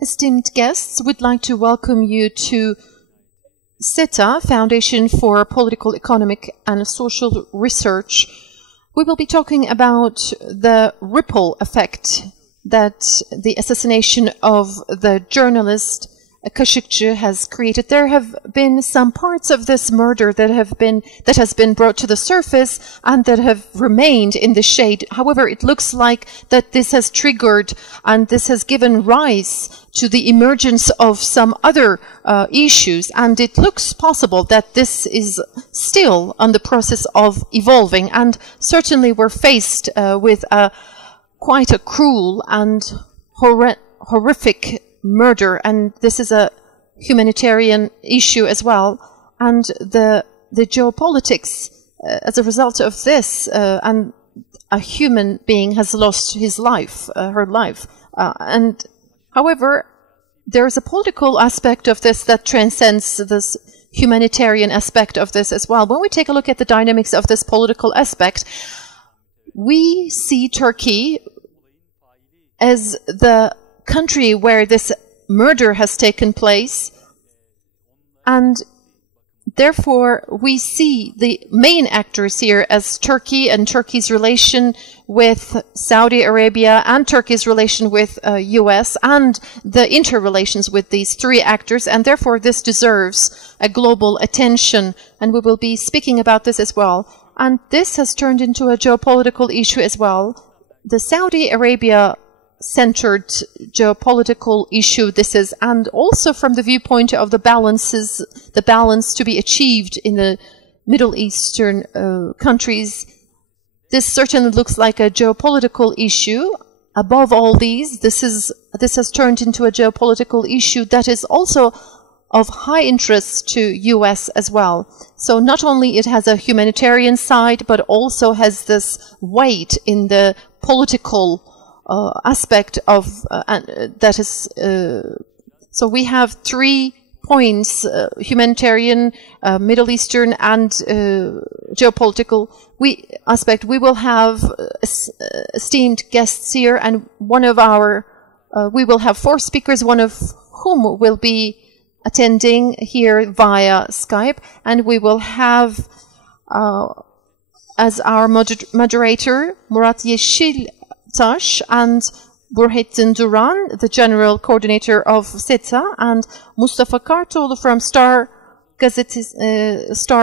Esteemed guests, we'd like to welcome you to SETA, Foundation for Political, Economic and Social Research. We will be talking about the ripple effect that the assassination of the journalist Khashoggi has created. There have been some parts of this murder that has been brought to the surface and that have remained in the shade. However, it looks like that this has triggered and this has given rise to the emergence of some other issues, and it looks possible that this is still on the process of evolving, and certainly we're faced with quite a cruel and horrific murder, and this is a humanitarian issue as well, and the geopolitics as a result of this, and a human being has lost his life, her life, and however, there's a political aspect of this that transcends this humanitarian aspect of this as well. When we take a look at the dynamics of this political aspect, we see Turkey as the country where this murder has taken place, and therefore we see the main actors here as Turkey and Turkey's relation with Saudi Arabia and Turkey's relation with US and the interrelations with these three actors, and therefore this deserves a global attention, and we will be speaking about this as well. And this has turned into a geopolitical issue as well. The Saudi Arabia centered geopolitical issue this is, and also from the viewpoint of the balance to be achieved in the Middle Eastern countries, this certainly looks like a geopolitical issue. Above all these, this has turned into a geopolitical issue that is also of high interest to US as well. So not only it has a humanitarian side, but also has this weight in the political aspect of that is so we have 3 points: humanitarian, Middle Eastern, and geopolitical aspect. We will have esteemed guests here, and we will have 4 speakers, one of whom will be attending here via Skype, and we will have as our moderator Murat Yeşiltaş and Burhan Duran, the general coordinator of SETA, and Mustafa Kartoğlu from Star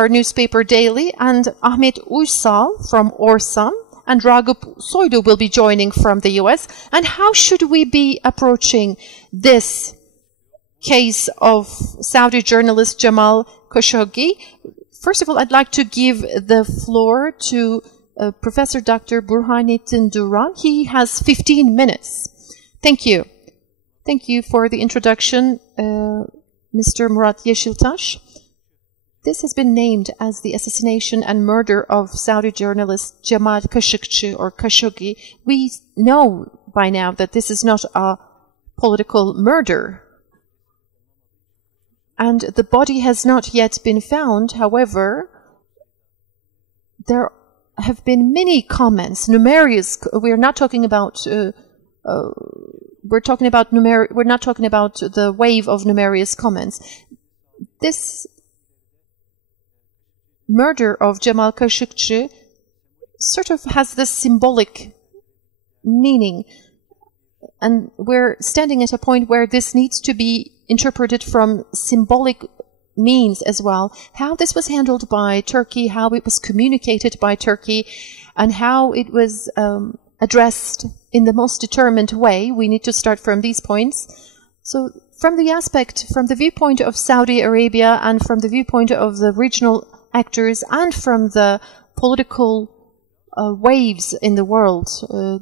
newspaper daily, and Ahmet Uysal from Orsam, and Ragıp Soylu will be joining from the US. And how should we be approaching this case of Saudi journalist Jamal Khashoggi? First of all, I'd like to give the floor to Professor Dr. Burhan Duran. He has 15 minutes. Thank you. Thank you for the introduction, Mr. Murat Yeşiltaş. This has been named as the assassination and murder of Saudi journalist Jamal Khashoggi or Khashoggi. We know by now that this is not a political murder, and the body has not yet been found. However, there have been many comments, numerous. We're not talking about we're not talking about the wave of numerous comments. This murder of Jamal Khashoggi sort of has this symbolic meaning, and we're standing at a point where this needs to be interpreted from symbolic means as well. How this was handled by Turkey, how it was communicated by Turkey, and how it was addressed in the most determined way. We need to start from these points. So from the viewpoint of Saudi Arabia, and from the viewpoint of the regional actors, and from the political waves in the world,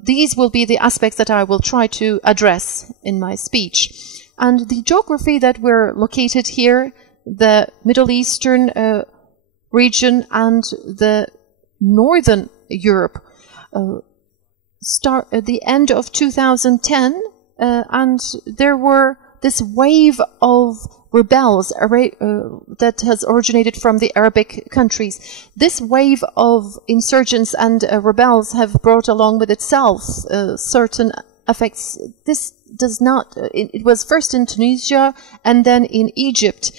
these will be the aspects that I will try to address in my speech. And the geography that we're located here, the Middle Eastern region and the Northern Europe, start at the end of 2010, and there were this wave of rebels that has originated from the Arabic countries. This wave of insurgents and rebels have brought along with itself certain affects, this does not, it was first in Tunisia and then in Egypt.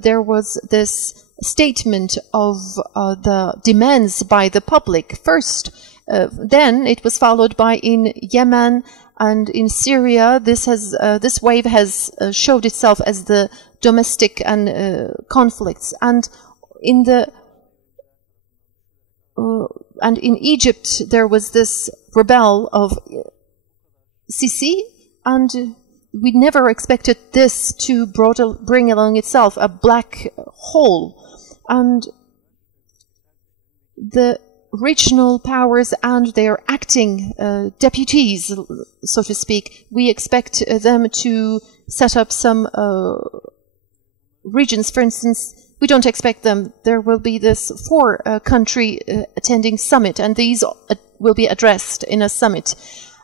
There was this statement of the demands by the public first. Then it was followed by in Yemen and in Syria. This wave has showed itself as the domestic and conflicts. And in Egypt there was this rebel of Sisi, and we never expected this to bring along itself a black hole. And the regional powers and their acting deputies, so to speak, we expect them to set up some regions. For instance, we don't expect them. There will be this four-country attending summit, and these will be addressed in a summit,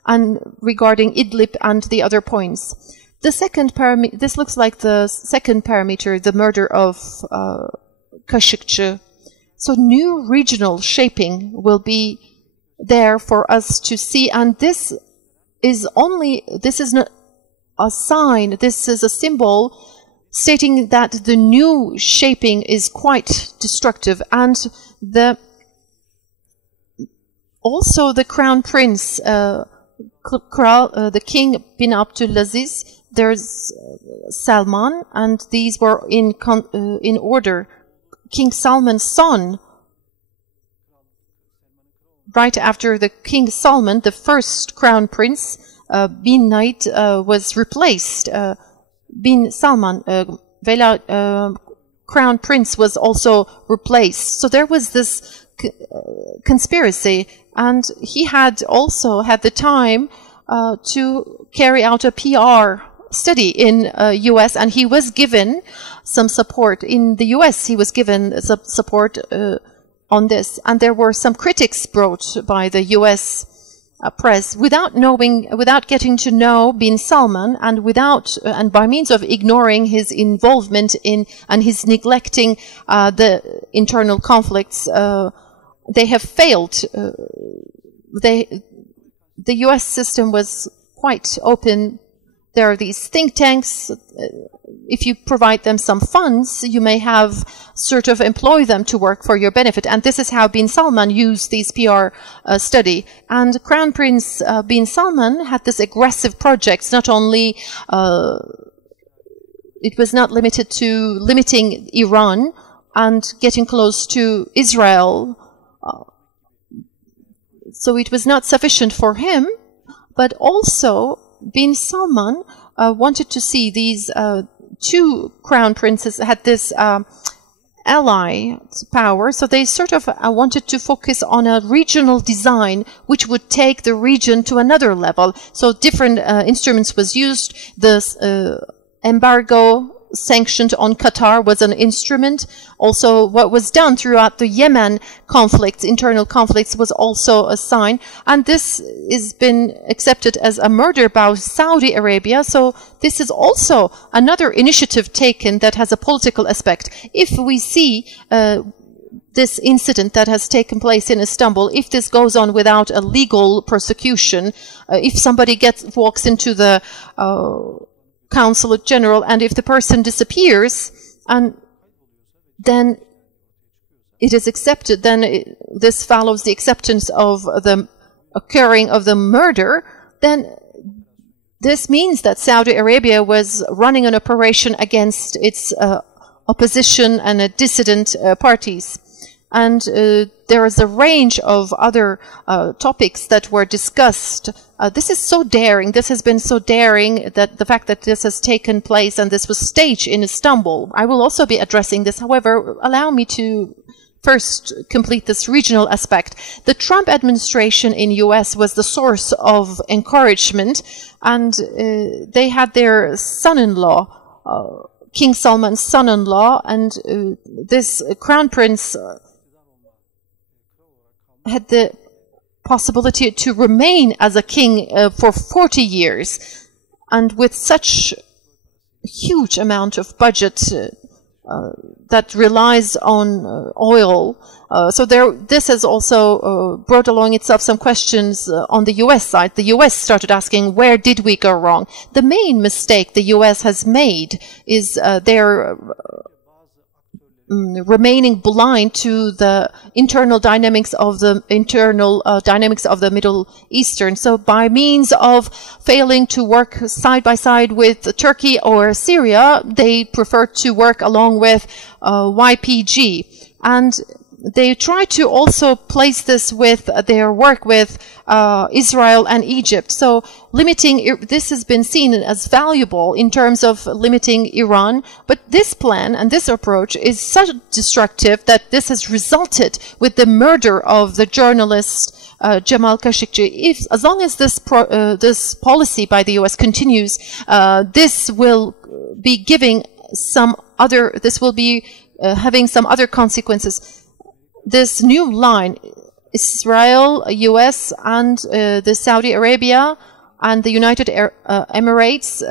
and regarding Idlib and the other points. The second parameter, this looks like the second parameter, the murder of Khashoggi. So new regional shaping will be there for us to see, and this is not a sign, this is a symbol stating that the new shaping is quite destructive. And also the crown prince, the king bin Abdulaziz, there's Salman, and these were in order. King Salman's son, right after the King Salman, the first crown prince, bin Naid, was replaced. Bin Salman, crown prince, was also replaced. So there was this conspiracy, and he had also had the time to carry out a PR study in US, and he was given some support. In the US, he was given some support on this, and there were some critics brought by the US press without getting to know bin Salman, and by means of ignoring his involvement in and his neglecting the internal conflicts. They have failed. The US system was quite open. There are these think tanks. If you provide them some funds, you may have sort of employ them to work for your benefit. And this is how bin Salman used these PR study. And Crown Prince bin Salman had this aggressive projects. Not only it was not limited to limiting Iran and getting close to Israel. So it was not sufficient for him, but also bin Salman wanted to see these two crown princes had this ally power, so they sort of wanted to focus on a regional design which would take the region to another level. So different instruments was used. The embargo sanctioned on Qatar was an instrument. Also, what was done throughout the Yemen conflicts, internal conflicts, was also a sign. And this has been accepted as a murder by Saudi Arabia. So this is also another initiative taken that has a political aspect. If we see this incident that has taken place in Istanbul, if this goes on without a legal prosecution, if somebody walks into the consulate general, and if the person disappears, and then it is accepted, then this follows the acceptance of the occurring of the murder, then this means that Saudi Arabia was running an operation against its opposition and dissident parties. And there is a range of other topics that were discussed. This is so daring. This has been so daring that the fact that this has taken place and this was staged in Istanbul. I will also be addressing this. However, allow me to first complete this regional aspect. The Trump administration in US was the source of encouragement, and they had their son-in-law, King Salman's son-in-law, and this crown prince had the possibility to remain as a king for 40 years, and with such huge amount of budget that relies on oil. So this has also brought along itself some questions on the U.S. side. The U.S. started asking, where did we go wrong? The main mistake the U.S. has made is their remaining blind to the internal dynamics of the Middle Eastern. So by means of failing to work side by side with Turkey or Syria, they prefer to work along with YPG. And they try to also place this with their work with Israel and Egypt. So this has been seen as valuable in terms of limiting Iran. But this plan and this approach is so destructive that this has resulted with the murder of the journalist Jamal Khashoggi. As long as this policy by the U.S. continues, this will be giving having some other consequences. This new line, Israel, U.S., and the Saudi Arabia and the United Emirates.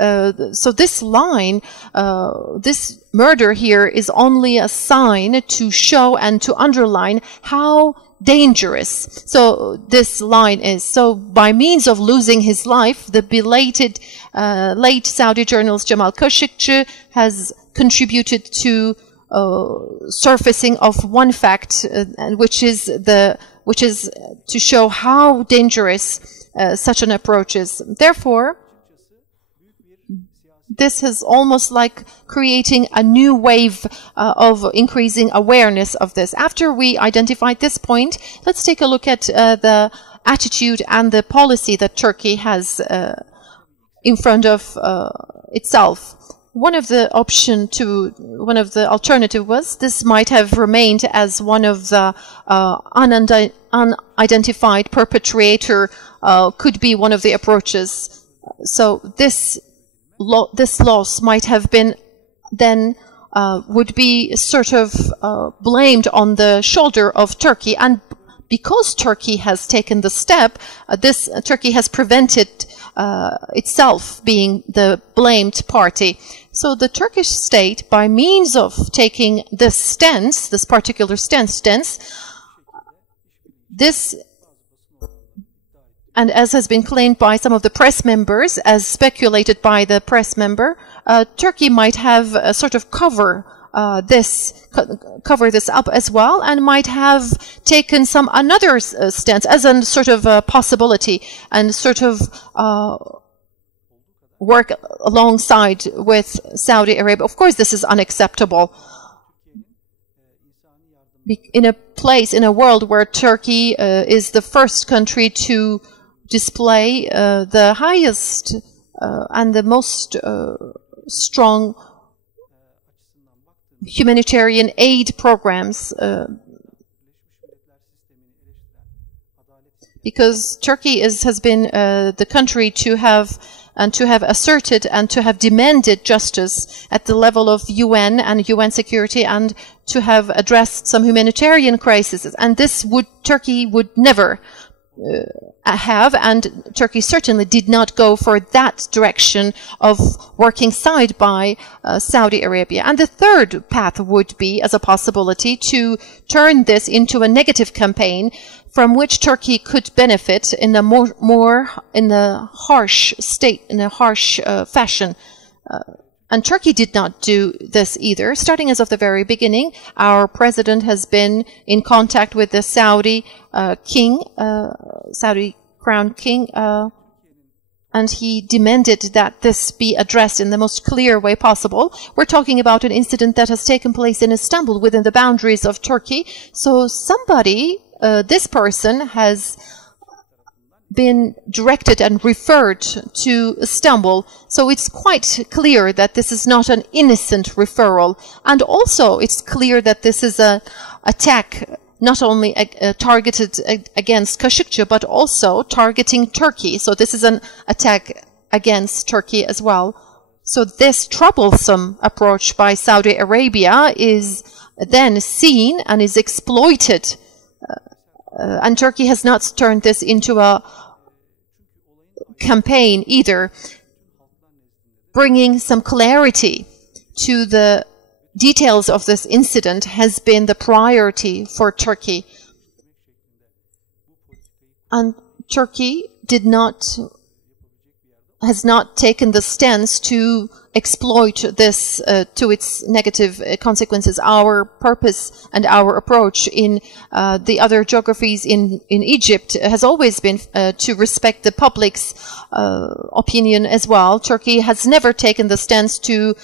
So this line, this murder here is only a sign to show and to underline how dangerous so this line is. So by means of losing his life, the belated late Saudi journalist Jamal Khashoggi has contributed to surfacing of one fact, which is to show how dangerous such an approach is. Therefore, this is almost like creating a new wave of increasing awareness of this. After we identified this point, let's take a look at the attitude and the policy that Turkey has in front of itself. One of the alternative was this might have remained as one of the unidentified perpetrator could be one of the approaches. So this loss might have been then would be sort of blamed on the shoulder of Turkey, and because Turkey has taken the step, Turkey has prevented itself being the blamed party. So the Turkish state, by means of taking this stance, this particular stance, and as has been claimed by some of the press members, as speculated by the press member, Turkey might have sort of cover this up as well, and might have taken some another stance as a sort of a possibility, and sort of work alongside with Saudi Arabia. Of course, this is unacceptable. In a world where Turkey is the first country to display the highest and the most strong humanitarian aid programs, because Turkey has been the country to have asserted and to have demanded justice at the level of UN and UN security, and to have addressed some humanitarian crises. And this Turkey would never have, and Turkey certainly did not go for that direction of working side by Saudi Arabia. And the third path would be, as a possibility, to turn this into a negative campaign from which Turkey could benefit in a harsh fashion. And Turkey did not do this either. Starting as of the very beginning, our president has been in contact with the Saudi crown king, and he demanded that this be addressed in the most clear way possible. We're talking about an incident that has taken place in Istanbul within the boundaries of Turkey. So somebody, this person has been directed and referred to Istanbul. So it's quite clear that this is not an innocent referral. And also it's clear that this is an attack not only targeted against Khashoggi, but also targeting Turkey. So this is an attack against Turkey as well. So this troublesome approach by Saudi Arabia is then seen and is exploited. And Turkey has not turned this into a campaign either, bringing some clarity to the details of this incident has been the priority for Turkey. And Turkey has not taken the stance to exploit this to its negative consequences. Our purpose and our approach in the other geographies in Egypt has always been to respect the public's opinion as well. Turkey has never taken the stance to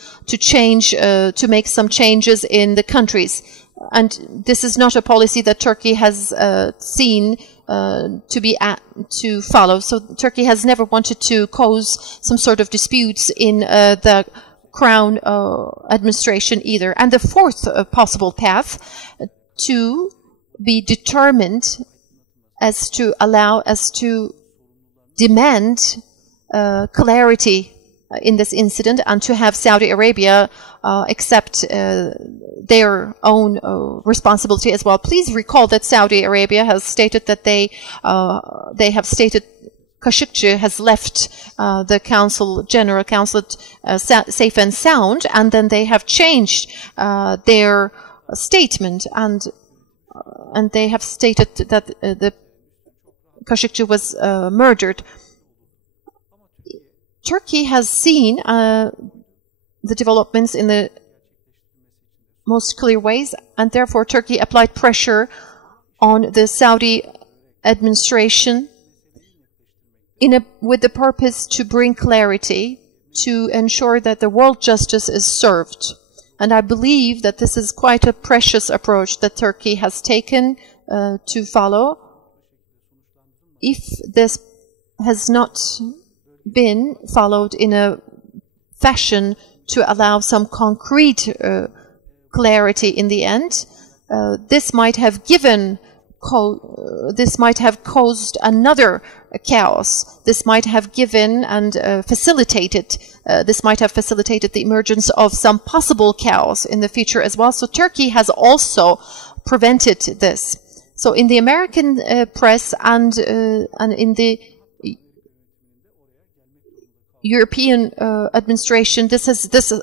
make some changes in the countries. And this is not a policy that Turkey has seen to follow. So Turkey has never wanted to cause some sort of disputes in the Crown administration either. And the fourth possible path to be determined as to demand clarity in this incident and to have Saudi Arabia accept their own responsibility as well. Please recall that Saudi Arabia has stated that they have stated Khashoggi has left the General Consulate safe and sound, and then they have changed their statement and they have stated that the Khashoggi was murdered. Turkey has seen the developments in the most clear ways, and therefore Turkey applied pressure on the Saudi administration with the purpose to bring clarity, to ensure that the world justice is served. And I believe that this is quite a precious approach that Turkey has taken to follow. If this has not been followed in a fashion to allow some concrete clarity in the end, this might have caused another chaos. This might have given and facilitated the emergence of some possible chaos in the future as well. So Turkey has also prevented this. So in the American press and in the European administration, this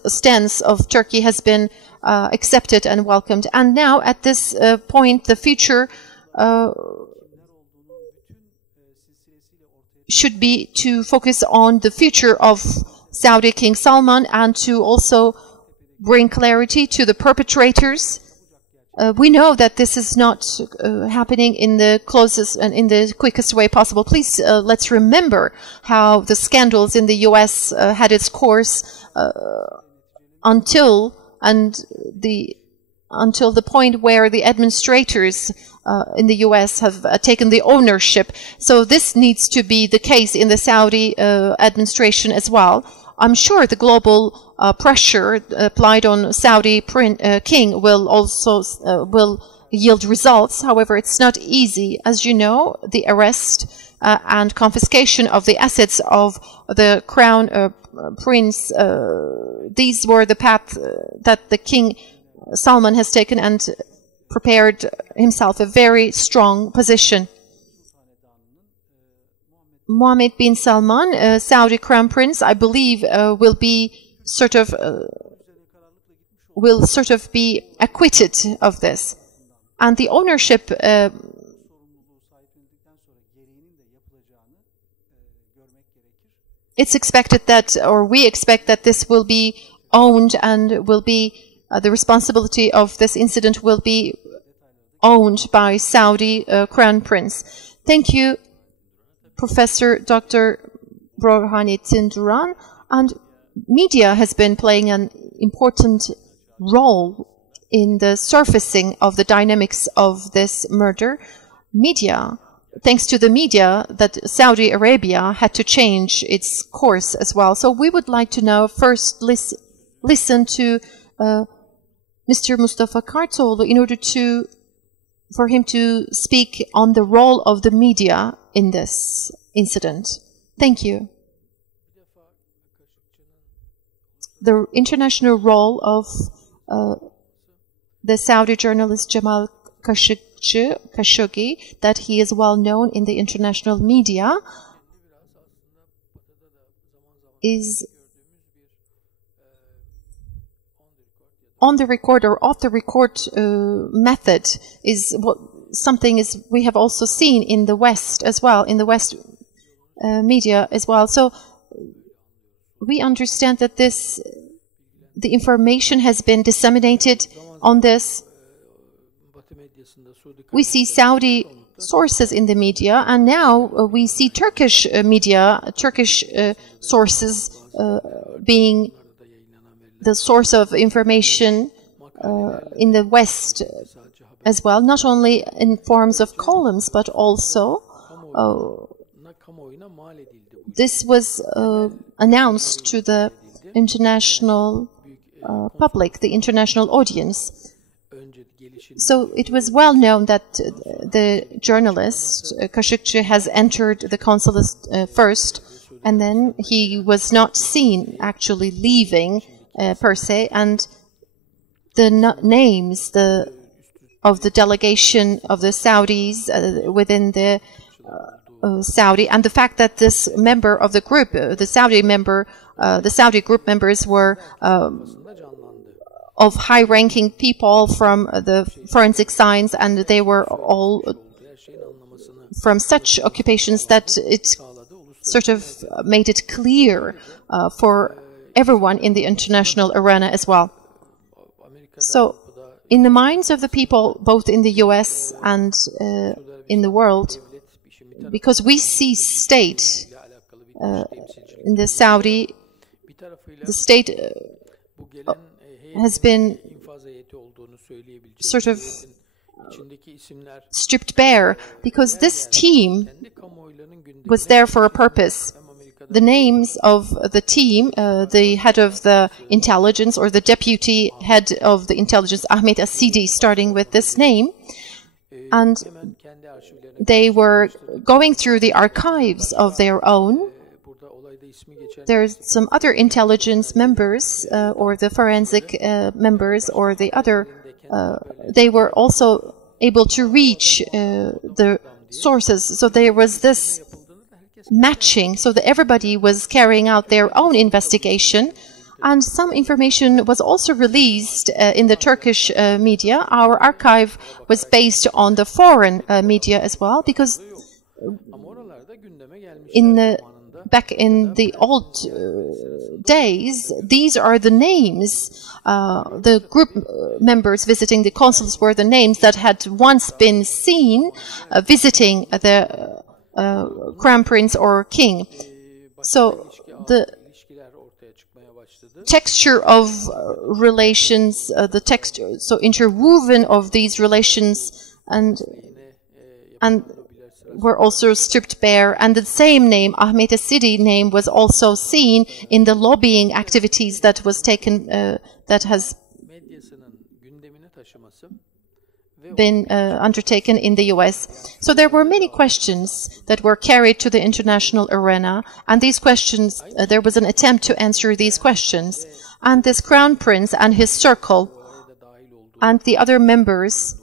stance of Turkey has been accepted and welcomed. And now, at this point, the future should be to focus on the future of Saudi King Salman and to also bring clarity to the perpetrators. We know that this is not happening in the closest and in the quickest way possible. Please let's remember how the scandals in the U.S. had its course until the point where the administrators in the U.S. have taken the ownership. So this needs to be the case in the Saudi administration as well. I'm sure the global pressure applied on Saudi king will also yield results. However, it's not easy. As you know, the arrest and confiscation of the assets of the crown prince, these were the path that the King Salman has taken and prepared himself a very strong position. Mohammed bin Salman, Saudi Crown Prince, I believe will sort of be acquitted of this. And the ownership it's expected that, or we expect that this will be owned and will be the responsibility of this incident will be owned by Saudi Crown Prince. Thank you, Professor Dr. Burhanettin Duran. And media has been playing an important role in the surfacing of the dynamics of this murder. Thanks to the media, that Saudi Arabia had to change its course as well. So we would like to now first listen to Mr. Mustafa Kartoğlu in order for him to speak on the role of the media in this incident. Thank you. The international role of the Saudi journalist Jamal Khashoggi, that he is well known in the international media, on the record or off the record method is something we have also seen in the West as well, in the West media as well. So we understand that the information has been disseminated on this. We see Saudi sources in the media, and now we see Turkish media, Turkish sources being the source of information in the West as well, not only in forms of columns, but also this was announced to the international public, the international audience. So it was well known that the journalist Khashoggi has entered the consulate first, and then he was not seen actually leaving per se, and the names of the delegation of the Saudis within the Saudi, and the fact that this member of the group, the Saudi group members were of high-ranking people from the forensic science, and they were all from such occupations that it sort of made it clear for everyone in the international arena as well. So, in the minds of the people, both in the US and in the world, because we see state in the Saudi, the state has been sort of stripped bare, because this team was there for a purpose. The names of the team, the head of the intelligence or the deputy head of the intelligence, Ahmed Asidi, starting with this name, and they were going through the archives of their own. There's some other intelligence members or the forensic members or the other, they were also able to reach the sources. So there was this matching, so that everybody was carrying out their own investigation, and some information was also released in the Turkish media. Our archive was based on the foreign media as well, because back in the old days, these are the names. The group members visiting the consulates were the names that had once been seen visiting the crown prince or king. So the texture of relations, the texture, so interwoven of these relations, and were also stripped bare. And the same name, Ahmed Asidi name, was also seen in the lobbying activities that was taken, that has been undertaken in the US. So there were many questions that were carried to the international arena, and these questions, there was an attempt to answer these questions. And this crown prince and his circle and the other members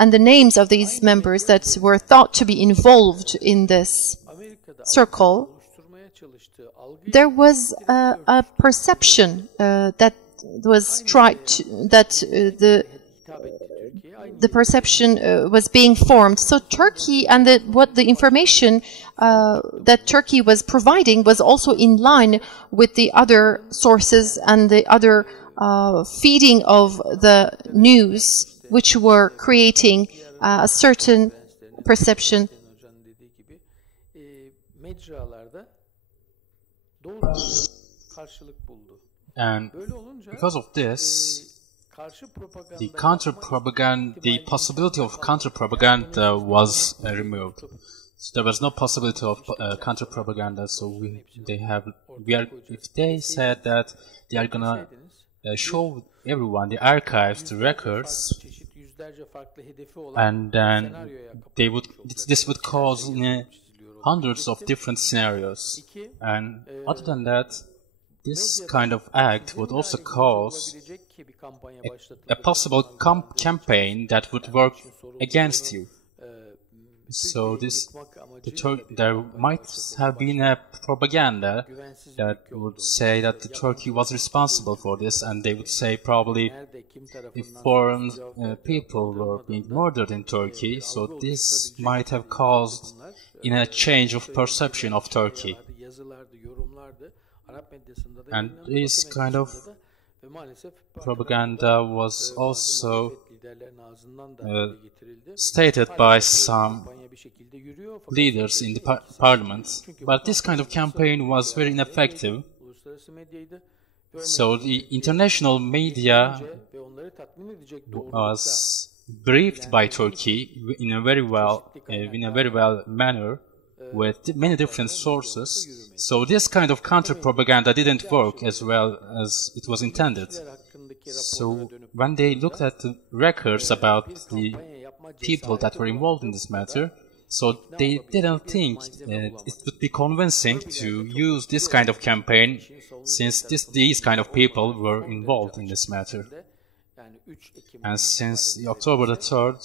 and the names of these members that were thought to be involved in this circle, there was a perception that was tried to, that the perception was being formed. So Turkey and the information that Turkey was providing was also in line with the other sources and the other feeding of the news, which were creating a certain perception. And because of this, the counter-propaganda, the possibility of counter-propaganda was removed. So there was no possibility of counter-propaganda. So if they said that they are gonna show everyone the archives, the records, and then this would cause hundreds of different scenarios. And other than that, this kind of act would also cause a possible campaign that would work against you. So there might have been a propaganda that would say that the Turkey was responsible for this, and they would say probably if foreign people were being murdered in Turkey, so this might have caused in a change of perception of Turkey. And this kind of propaganda was also stated by some leaders in the parliament, but this kind of campaign was very ineffective. So the international media was briefed by Turkey in a very well manner with many different sources. So this kind of counter-propaganda didn't work as well as it was intended. So when they looked at the records about the people that were involved in this matter, so they didn't think it would be convincing to use this kind of campaign, since these kind of people were involved in this matter. And since October the 3rd,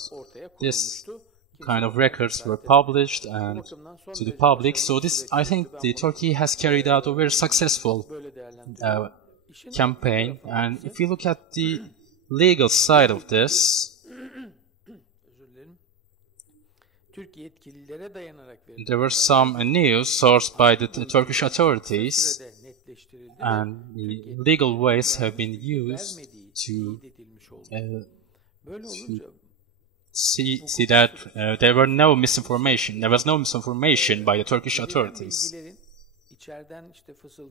this kind of records were published and to the public. So this, I think, the Turkey has carried out a very successful campaign. And if you look at the legal side of this, there were some news sourced by the Turkish authorities, and the legal ways have been used to see that there was no misinformation by the Turkish authorities.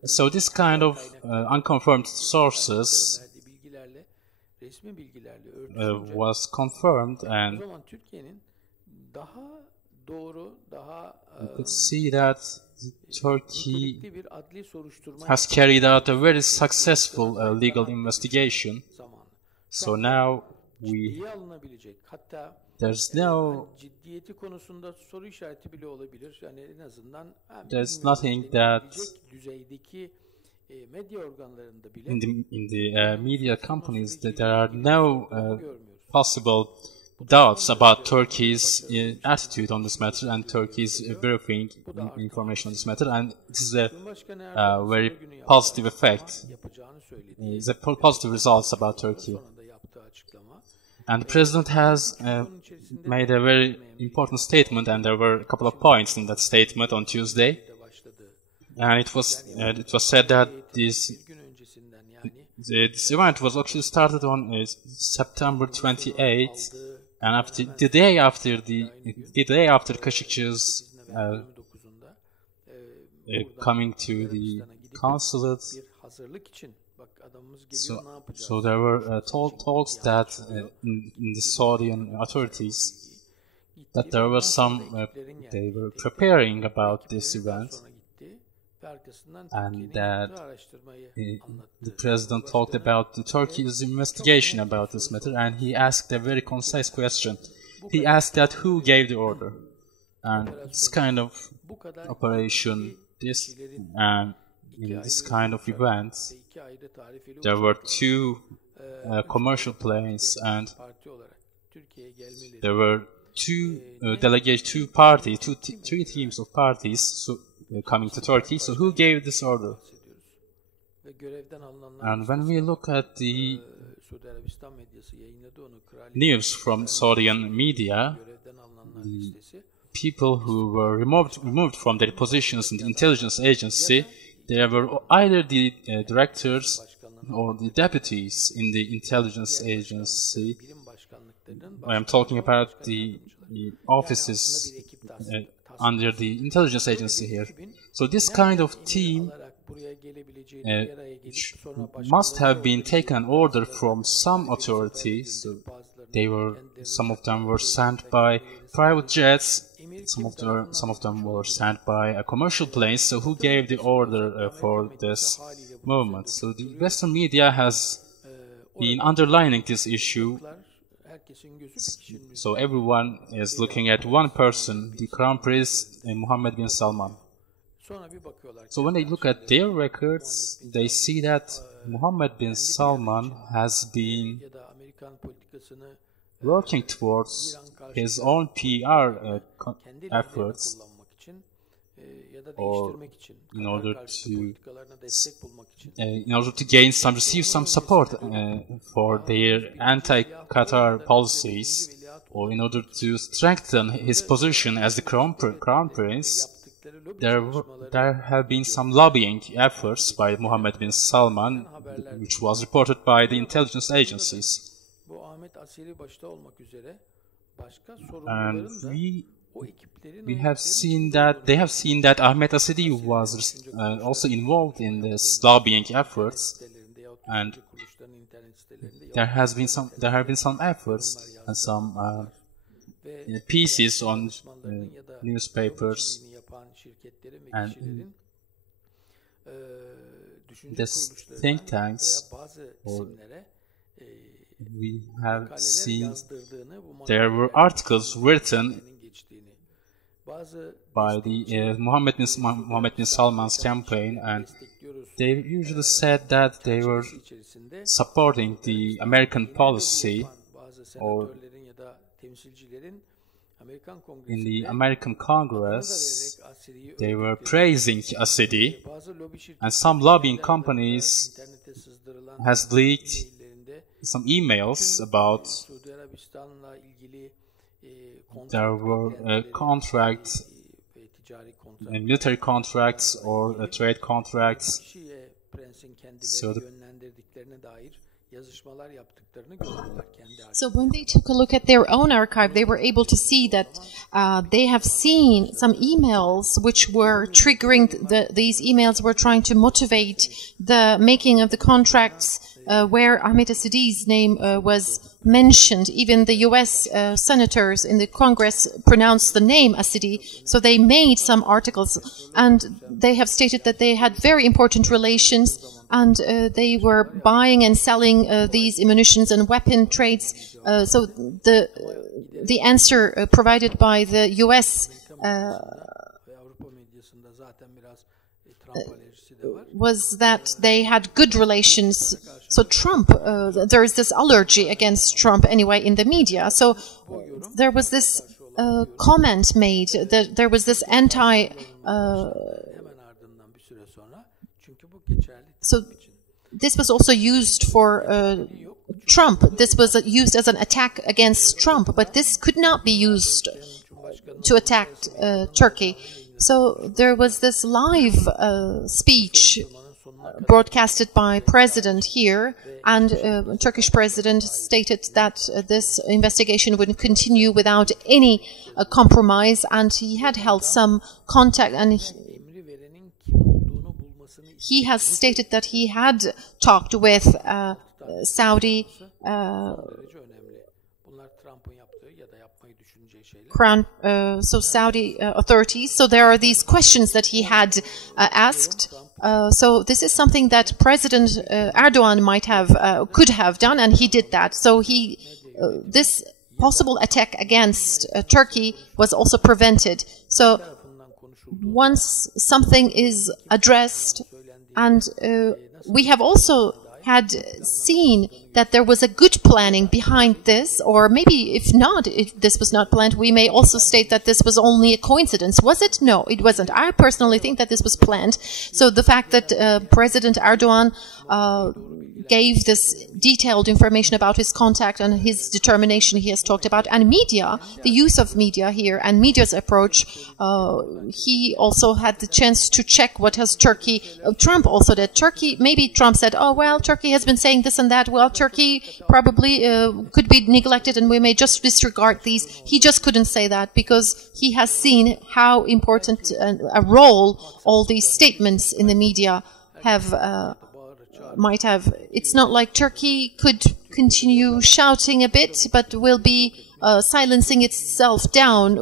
So this kind of unconfirmed sources was confirmed, and you could see that Turkey has carried out a very successful legal investigation. So now there's nothing that in the media companies that there are no possible doubts about Turkey's attitude on this matter and Turkey's verifying information on this matter, and this is a very positive effect. It's a positive results about Turkey. And the President has made a very important statement, and there were a couple of points in that statement on Tuesday. And it was said that this event was actually started on September 28th, and after the day after Khashoggi's coming to the consulate. So there were talks that in the Saudi authorities that there was they were preparing about this event, and that the President talked about the Turkey's investigation about this matter, and he asked a very concise question. He asked that who gave the order, and this kind of operation, in this kind of events, there were two commercial planes, and there were three teams of parties coming to Turkey. So who gave this order? And when we look at the news from Saudi media, the people who were removed from their positions in the intelligence agency, they were either the directors or the deputies in the intelligence agency. I am talking about the offices under the intelligence agency here. So this kind of team must have been taken an order from some authorities. So some of them were sent by private jets. Some of them were sent by commercial planes. So who gave the order for this movement? So the Western media has been underlining this issue. So everyone is looking at one person, the Crown Prince Mohammed bin Salman. So when they look at their records, they see that Mohammed bin Salman has been working towards his own PR efforts, or in order to receive some support for their anti-Qatar policies, or in order to strengthen his position as the crown prince, there have been some lobbying efforts by Mohammed bin Salman, which was reported by the intelligence agencies. And we have seen that Ahmed Asidi was also involved in this lobbying efforts, and there have been some efforts and some pieces on newspapers, and this think tanks, or we have seen there were articles written by the Mohammed bin Salman's campaign, and they usually said that they were supporting the American policy, or in the American Congress they were praising Asidi, and some lobbying companies has leaked some emails about there were contracts, military contracts or trade contracts. So when they took a look at their own archive, they were able to see that they have seen some emails which were triggering, these emails were trying to motivate the making of the contracts where Ahmed Asidi's name was mentioned. Even the US senators in the Congress pronounced the name Asidi, so they made some articles, and they have stated that they had very important relations, and they were buying and selling these munitions and weapon trades. So the answer provided by the US was that they had good relations. So Trump, there is this allergy against Trump anyway in the media. So there was this comment made that there was this so this was also used for Trump. This was used as an attack against Trump, but this could not be used to attack Turkey. So there was this live speech broadcasted by President here, and Turkish President stated that this investigation would continue without any compromise, and he had held some contact, and he has stated that he had talked with Saudi Saudi authorities. So there are these questions that he had asked. So this is something that President Erdogan could have done, and he did that. So this possible attack against Turkey was also prevented. So once something is addressed, and we have also had seen that there was a good planning behind this, or maybe if this was not planned, we may also state that this was only a coincidence. Was it? No, it wasn't. I personally think that this was planned. So the fact that President Erdogan gave this detailed information about his contact and his determination he has talked about, and media, the use of media here and media's approach, he also had the chance to check what has Trump also did. Maybe Trump said, oh well, Turkey has been saying this and that, well, Turkey probably could be neglected and we may just disregard these. He just couldn't say that because he has seen how important a role all these statements in the media might have. It's not like Turkey could continue shouting a bit, but will be silencing itself down,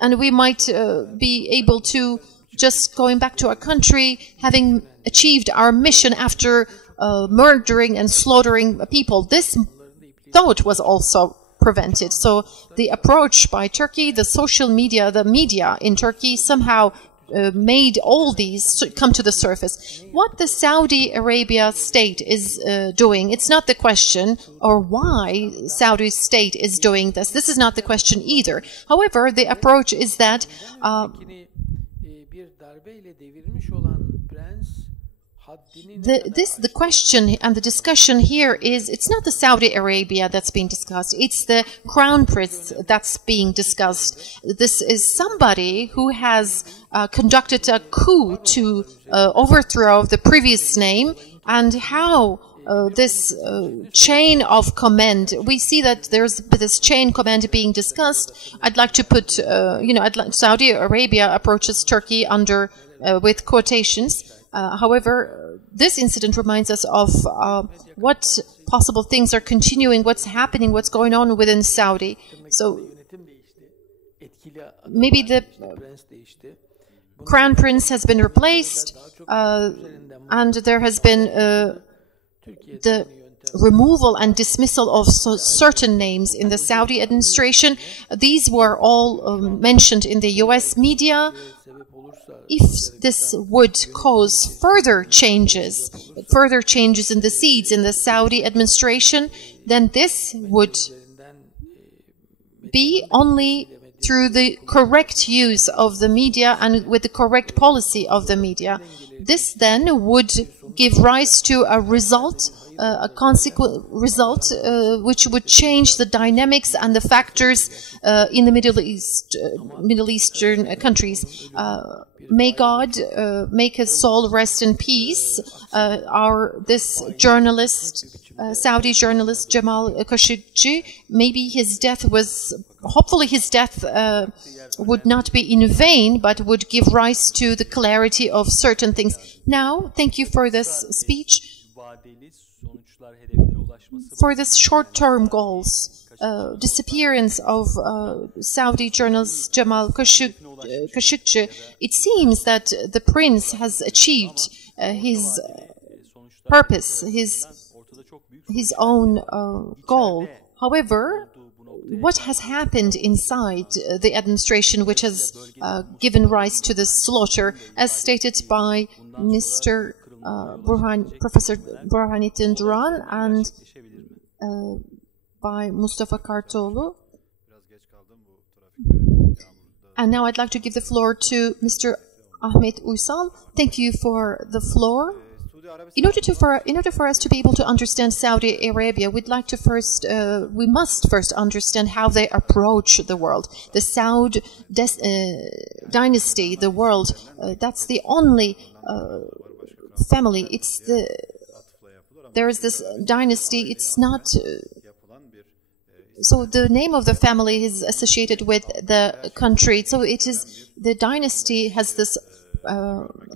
and we might be able to just going back to our country, having achieved our mission after murdering and slaughtering people. This thought was also prevented. So the approach by Turkey, the social media, the media in Turkey somehow made all these come to the surface. What the Saudi Arabia state is doing, it's not the question, or why Saudi state is doing this. This is not the question either. However, the approach is that the question and the discussion here is, it's not the Saudi Arabia that's being discussed, it's the crown prince that's being discussed. This is somebody who has conducted a coup to overthrow the previous name, and how this chain of command, we see that there's this chain command being discussed. I'd like to put, Saudi Arabia approaches Turkey under with quotations. However, this incident reminds us of what possible things are continuing, what's happening, what's going on within Saudi. So maybe the crown prince has been replaced, and there has been the removal and dismissal of certain names in the Saudi administration. These were all mentioned in the US media. If this would cause further changes in the seats in the Saudi administration, then this would be only through the correct use of the media and with the correct policy of the media. This then would give rise to a result, a consequent result, which would change the dynamics and the factors in the Middle Eastern countries. May God make his soul rest in peace. This journalist, Saudi journalist Jamal Khashoggi, maybe his death hopefully his death would not be in vain, but would give rise to the clarity of certain things. Now, thank you for this speech. For this short-term goals, disappearance of Saudi journalist Jamal Khashoggi, it seems that the prince has achieved his purpose, his own goal. However, what has happened inside the administration which has given rise to this slaughter, as stated by Mr. Professor Burhanettin Duran and by Mustafa Kartoğlu. And now I'd like to give the floor to Mr. Ahmet Uysal. Thank you for the floor. In order for us to be able to understand Saudi Arabia, we must first understand how they approach the world. The Saud dynasty, the world, that's the only family. There is this dynasty. It's not. So the name of the family is associated with the country. So it is, the dynasty has this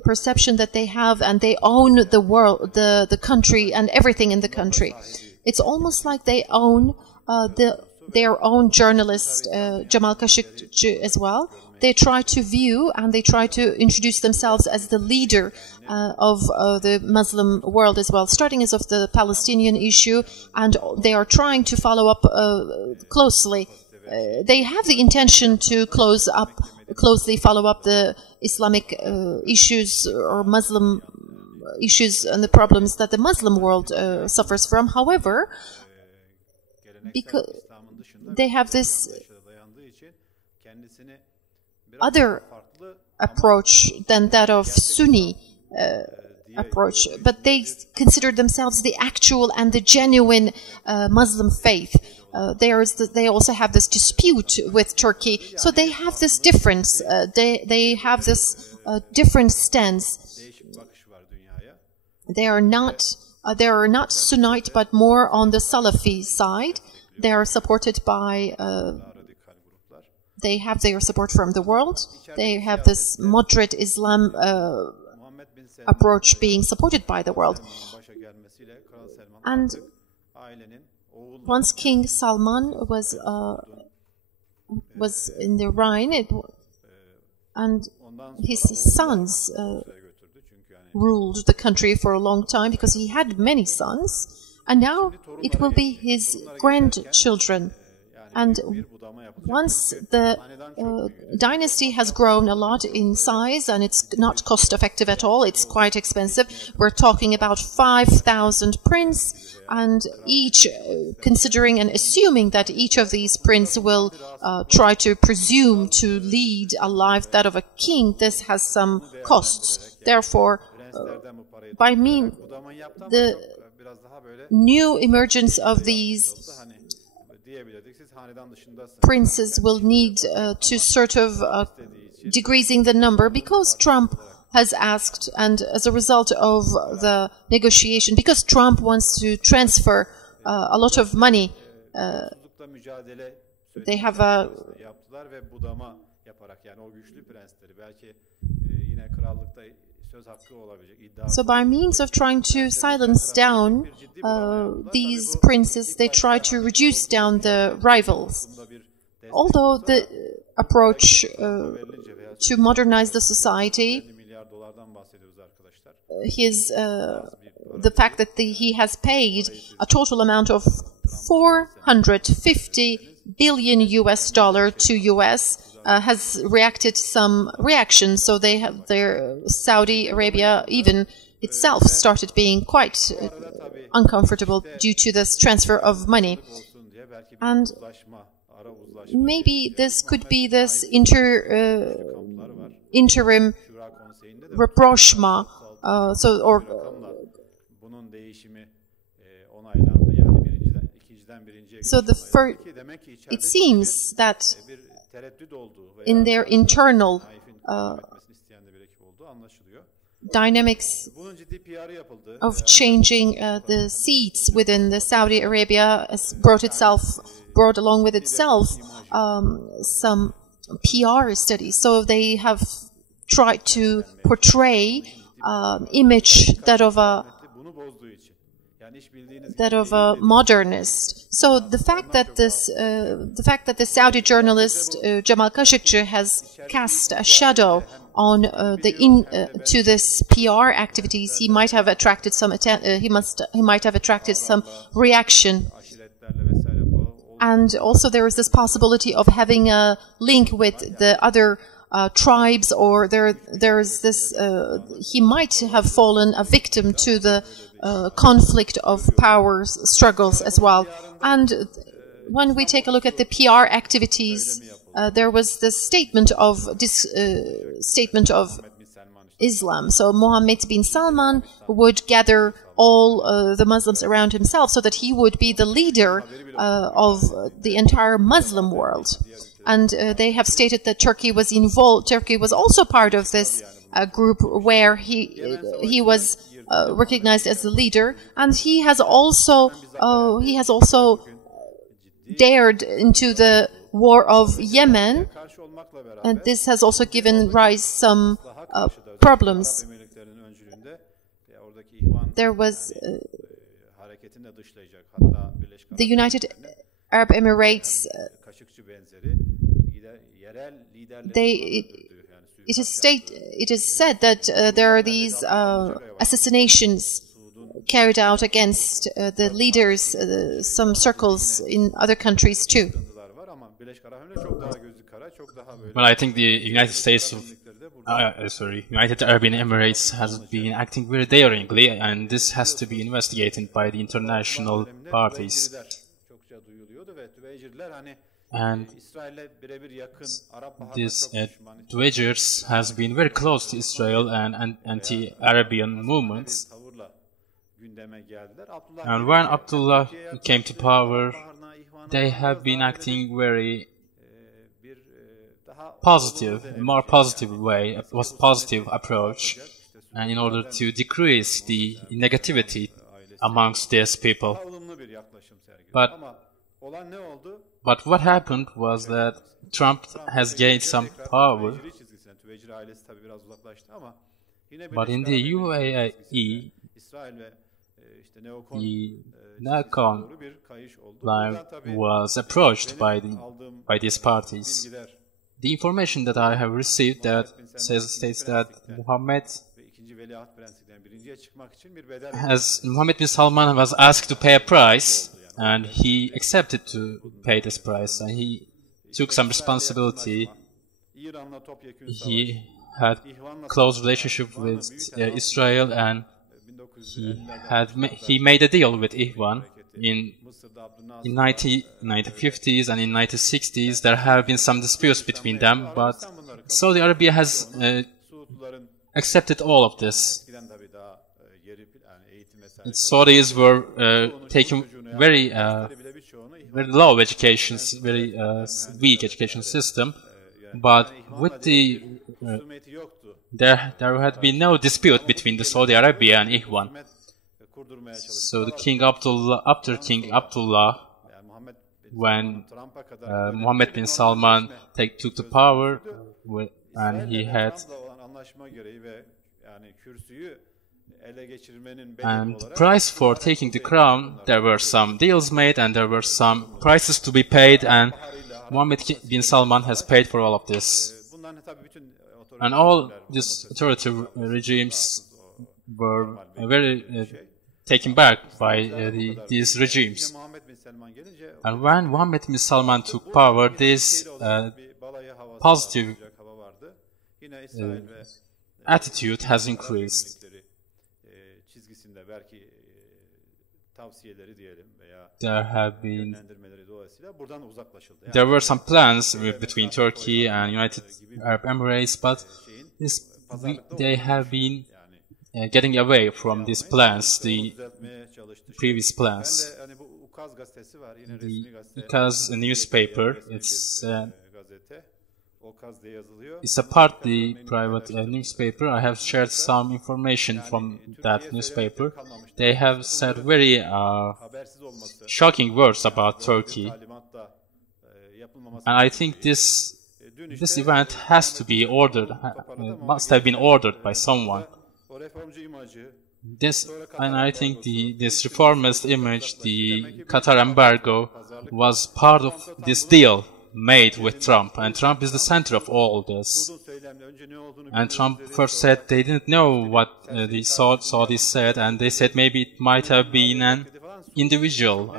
perception that they have, and they own the world, the country, and everything in the country. It's almost like they own their own journalist, Jamal Khashoggi, as well. They try to view and they try to introduce themselves as the leader of the Muslim world as well, starting as of the Palestinian issue, and they are trying to follow up closely. They have the intention to closely follow up the Islamic issues or Muslim issues and the problems that the Muslim world suffers from. However, because they have this other approach than that of Sunni approach, but they consider themselves the actual and the genuine Muslim faith. They also have this dispute with Turkey, so they have this difference. They have this different stance. They are not Sunnite, but more on the Salafi side. They are supported by. They have their support from the world. They have this moderate Islam approach being supported by the world. And once King Salman was in the Rhine, and his sons ruled the country for a long time because he had many sons, and now it will be his grandchildren. And once the dynasty has grown a lot in size, and it's not cost effective at all, it's quite expensive. We're talking about 5,000 princes, and each, considering and assuming that each of these princes will try to presume to lead a life that of a king, this has some costs. Therefore, by mean the new emergence of these princes will need to sort of decreasing the number, because Trump has asked, and as a result of the negotiation, because Trump wants to transfer a lot of money, they have a so by means of trying to silence down these princes, they try to reduce down the rivals. Although the approach to modernize the society, the fact that he has paid a total amount of $450 billion to US has reacted some reaction. So they have Saudi Arabia even itself started being quite uncomfortable due to this transfer of money. And maybe this could be this interim rapprochement. It seems that in their internal dynamics of changing the seats within the Saudi Arabia has brought along with itself some PR studies. So they have tried to portray image that of a modernist. So the fact that the Saudi journalist Jamal Khashoggi has cast a shadow on to this PR activities, he might have attracted some he might have attracted some reaction. And also there is this possibility of having a link with the other tribes, or there's this he might have fallen a victim to the conflict of power struggles as well. And when we take a look at the PR activities, there was this statement of Islam. So Mohammed bin Salman would gather all the Muslims around himself, so that he would be the leader of the entire Muslim world. And they have stated that Turkey was involved. Turkey was also part of this group where he was recognized as the leader, and he has also dared into the war of Yemen, and this has also given rise some problems. There was the United Arab Emirates. It is said that there are these assassinations carried out against the leaders, some circles in other countries too. Well, I think the United Arab Emirates has been acting very daringly, and this has to be investigated by the international parties. And this Twitchers has been very close to Israel and anti-Arabian movements. And when Abdullah came to power, they have been acting very positive, more positive way, a positive approach, and in order to decrease the negativity amongst these people. But what happened was that Trump has gained some power, but in the UAE, the neocon line was approached by these parties. The information that I have received states that Mohammed bin Salman was asked to pay a price, and he accepted to pay this price, and he took some responsibility. He had close relationship with Israel, and he made a deal with Ihwan in 1950s and in 1960s. There have been some disputes between them, but Saudi Arabia has accepted all of this. Saudis were taking very low education, very weak education system, but with the there had been no dispute between the Saudi Arabia and Ihwan. So the after King Abdullah, when Mohammed bin Salman took the power, and he had and the price for taking the crown, there were some deals made and there were some prices to be paid, and Mohammed bin Salman has paid for all of this. And all these authoritarian regimes were very taken back by these regimes. And when Mohammed bin Salman took power, this positive attitude has increased. There were some plans between Turkey and United Arab Emirates, but they have been getting away from these plans, the previous plans. The Ukaz newspaper, it's a partly private newspaper. I have shared some information from that newspaper. They have said very shocking words about Turkey. And I think this event has to be ordered, must have been ordered by someone. And I think this reformist image, the Qatar embargo, was part of this deal made with Trump, and Trump is the center of all this. And Trump first said they didn't know what the Saudis said, and they said maybe it might have been an individual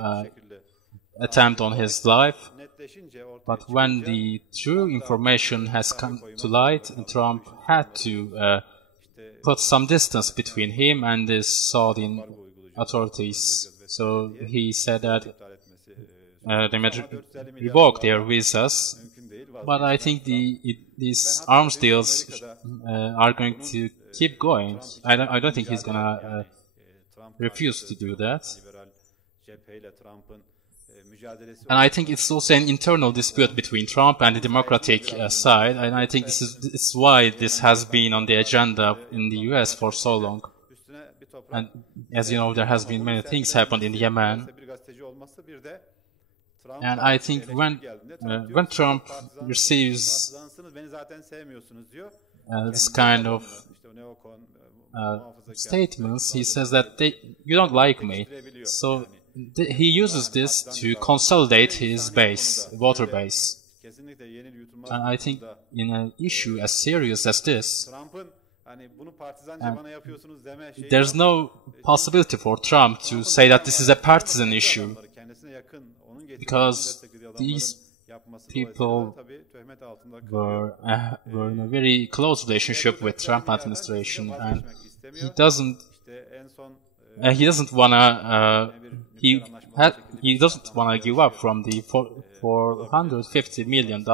attempt on his life. But when the true information has come to light, Trump had to put some distance between him and the Saudi authorities. So he said that they might revoke their visas, but I think these arms deals are going to keep going. I don't think he's gonna refuse to do that. And I think it's also an internal dispute between Trump and the Democratic side, and I think this is why this has been on the agenda in the US for so long. And as you know, there has been many things happened in Yemen. And I think when Trump receives this kind of statements, he says that you don't like me. So he uses this to consolidate his voter base. And I think in an issue as serious as this, there's no possibility for Trump to say that this is a partisan issue, because these people were in a very close relationship with Trump administration, and he doesn't wanna give up from the $450 billion.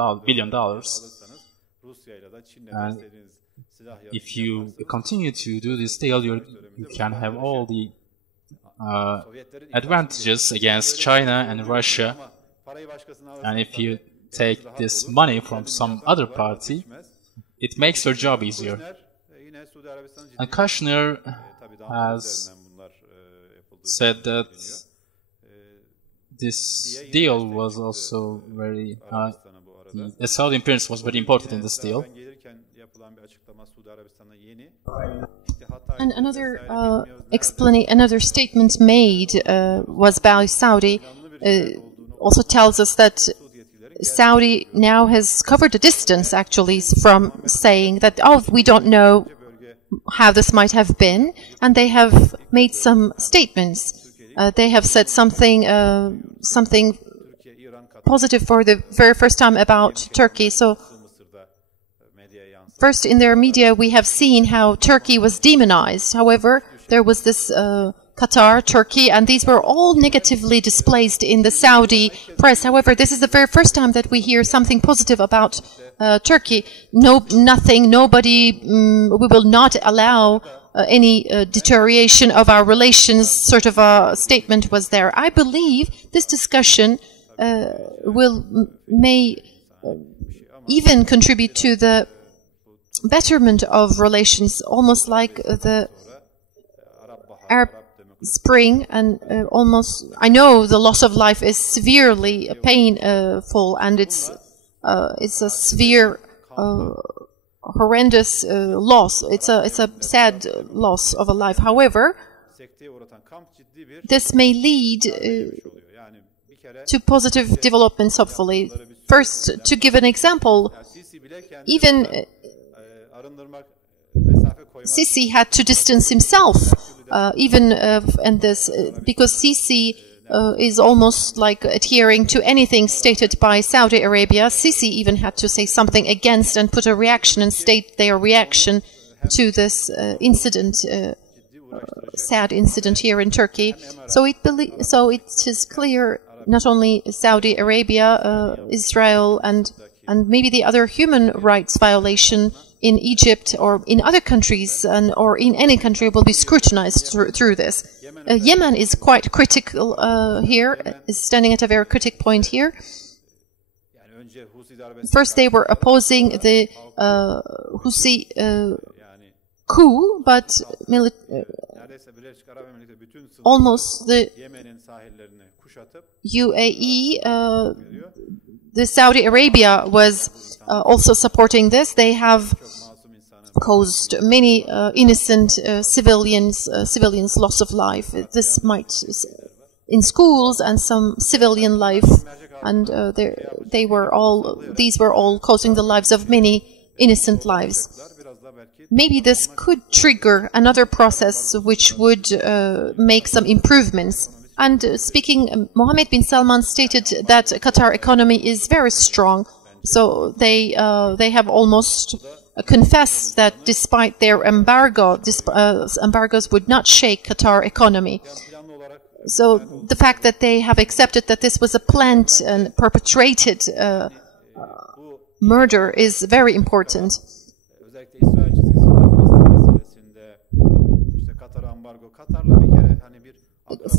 And if you continue to do this deal, you can have all the advantages against China and Russia. And if you take this money from some other party, it makes your job easier. And Kushner has said that this deal was also very the Saudi appearance was very important in this deal. And another statement made was by Saudi, also tells us that Saudi now has covered the distance actually from saying that, oh, we don't know how this might have been, and they have made some statements. they have said something positive for the very first time about Turkey. So first in their media we have seen how Turkey was demonized. However, there was this Qatar, Turkey, and these were all negatively displaced in the Saudi press. However, this is the very first time that we hear something positive about Turkey. Nobody, we will not allow any deterioration of our relations, sort of a statement was there. I believe this discussion may even contribute to the betterment of relations, almost like the Arab Spring, and I know the loss of life is severely painful, and it's a severe, horrendous loss. It's a sad loss of a life. However, this may lead to positive developments, hopefully. First, to give an example, even Sisi had to distance himself, and this because Sisi is almost like adhering to anything stated by Saudi Arabia. Sisi even had to say something against and put a reaction and state their reaction to this incident, sad incident here in Turkey. So it is clear not only Saudi Arabia, Israel, and maybe the other human rights violation in Egypt or in other countries or in any country will be scrutinized through this. Yemen is quite critical here, is standing at a very critical point here. First, they were opposing the Houthi coup, but almost the UAE, the Saudi Arabia was also supporting this. They have caused many innocent civilians loss of life. This might in schools and some civilian life, and these were all causing the lives of many innocent lives. Maybe this could trigger another process which would make some improvements. And speaking, Mohammed bin Salman stated that Qatar economy is very strong. So they have almost confessed that despite their embargoes would not shake Qatar economy. So the fact that they have accepted that this was a planned and perpetrated murder is very important.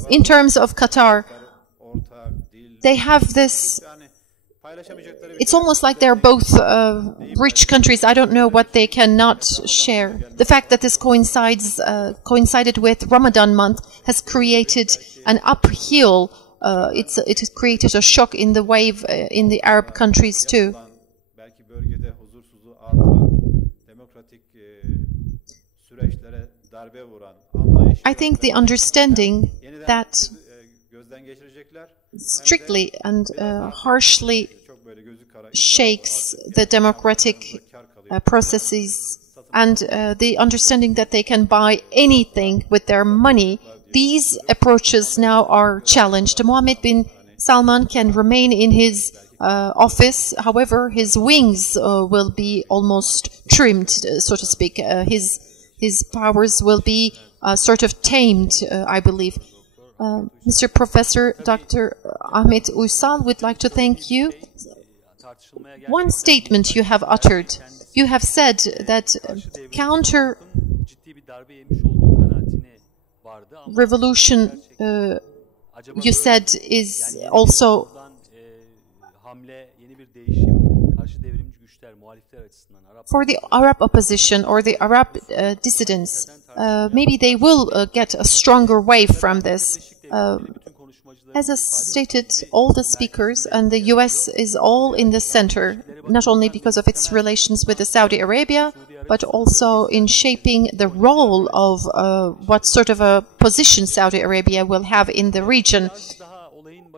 In terms of Qatar, they have this. It's almost like they're both rich countries. I don't know what they cannot share. The fact that this coincided with Ramadan month has created an uphill. It has created a shock in the wave in the Arab countries too. I think the understanding that strictly and harshly shakes the democratic processes, and the understanding that they can buy anything with their money, these approaches now are challenged. Mohammed bin Salman can remain in his office, however, his wings will be almost trimmed, so to speak. His powers will be sort of tamed, I believe. Mr. Professor Dr. Ahmet Uysal would like to thank you. One statement you have uttered. You have said that counter-revolution, you said, is also for the Arab opposition or the Arab dissidents. Maybe they will get a stronger wave from this. As I stated, all the speakers and the US is all in the center, not only because of its relations with the Saudi Arabia, but also in shaping the role of what sort of a position Saudi Arabia will have in the region.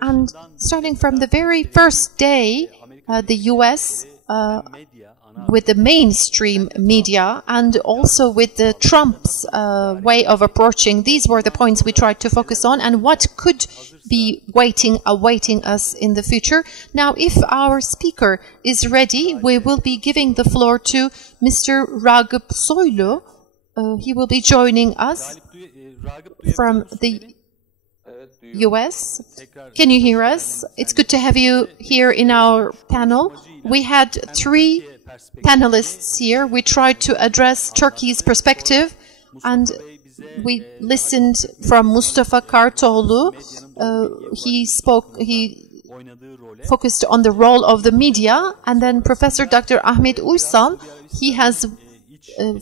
And starting from the very first day, the US with the mainstream media and also with the Trump's way of approaching. These were the points we tried to focus on and what could be awaiting us in the future. Now, if our speaker is ready, we will be giving the floor to Mr. Ragıp Soylu. He will be joining us from the US. Can you hear us? It's good to have you here in our panel. We had 3 panelists here. We tried to address Turkey's perspective and we listened from Mustafa Kartoğlu. He focused on the role of the media, and then Professor Dr. Ahmet Uysal, he has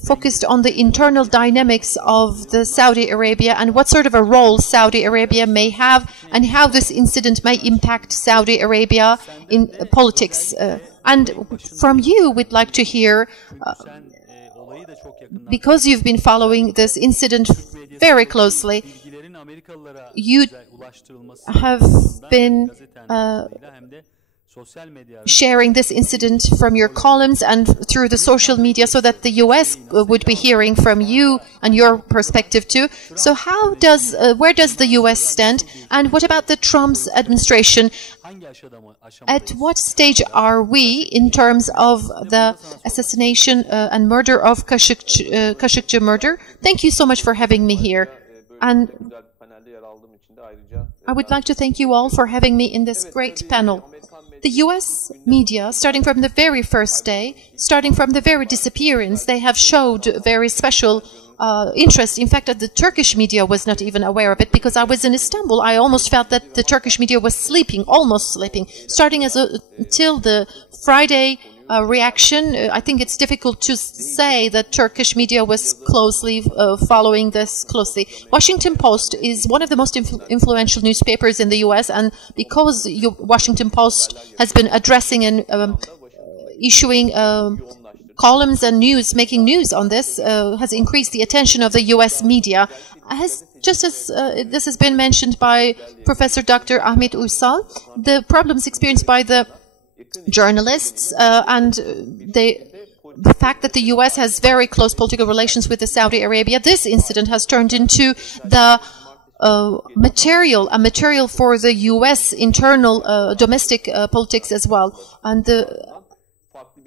focused on the internal dynamics of the Saudi Arabia and what sort of a role Saudi Arabia may have and how this incident may impact Saudi Arabia in politics. And from you, we'd like to hear, because you've been following this incident very closely, you have been sharing this incident from your columns and through the social media so that the US would be hearing from you and your perspective too. So where does the US stand, and what about the Trump's administration? At what stage are we in terms of the assassination and murder of Khashoggi murder? Thank you so much for having me here. And I would like to thank you all for having me in this great panel. The US media, starting from the very first day, starting from the very disappearance, they have showed very special interest. In fact, the Turkish media was not even aware of it because I was in Istanbul. I almost felt that the Turkish media was sleeping, almost sleeping. Starting till the Friday reaction, I think it's difficult to say that Turkish media was closely following this closely. Washington Post is one of the most influential newspapers in the US, and because Washington Post has been addressing and issuing columns and news, making news on this, has increased the attention of the US media. Just as this has been mentioned by Professor Dr. Ahmet Uysal, the problems experienced by the journalists and the fact that the US has very close political relations with Saudi Arabia, this incident has turned into the material for the US internal domestic politics as well. And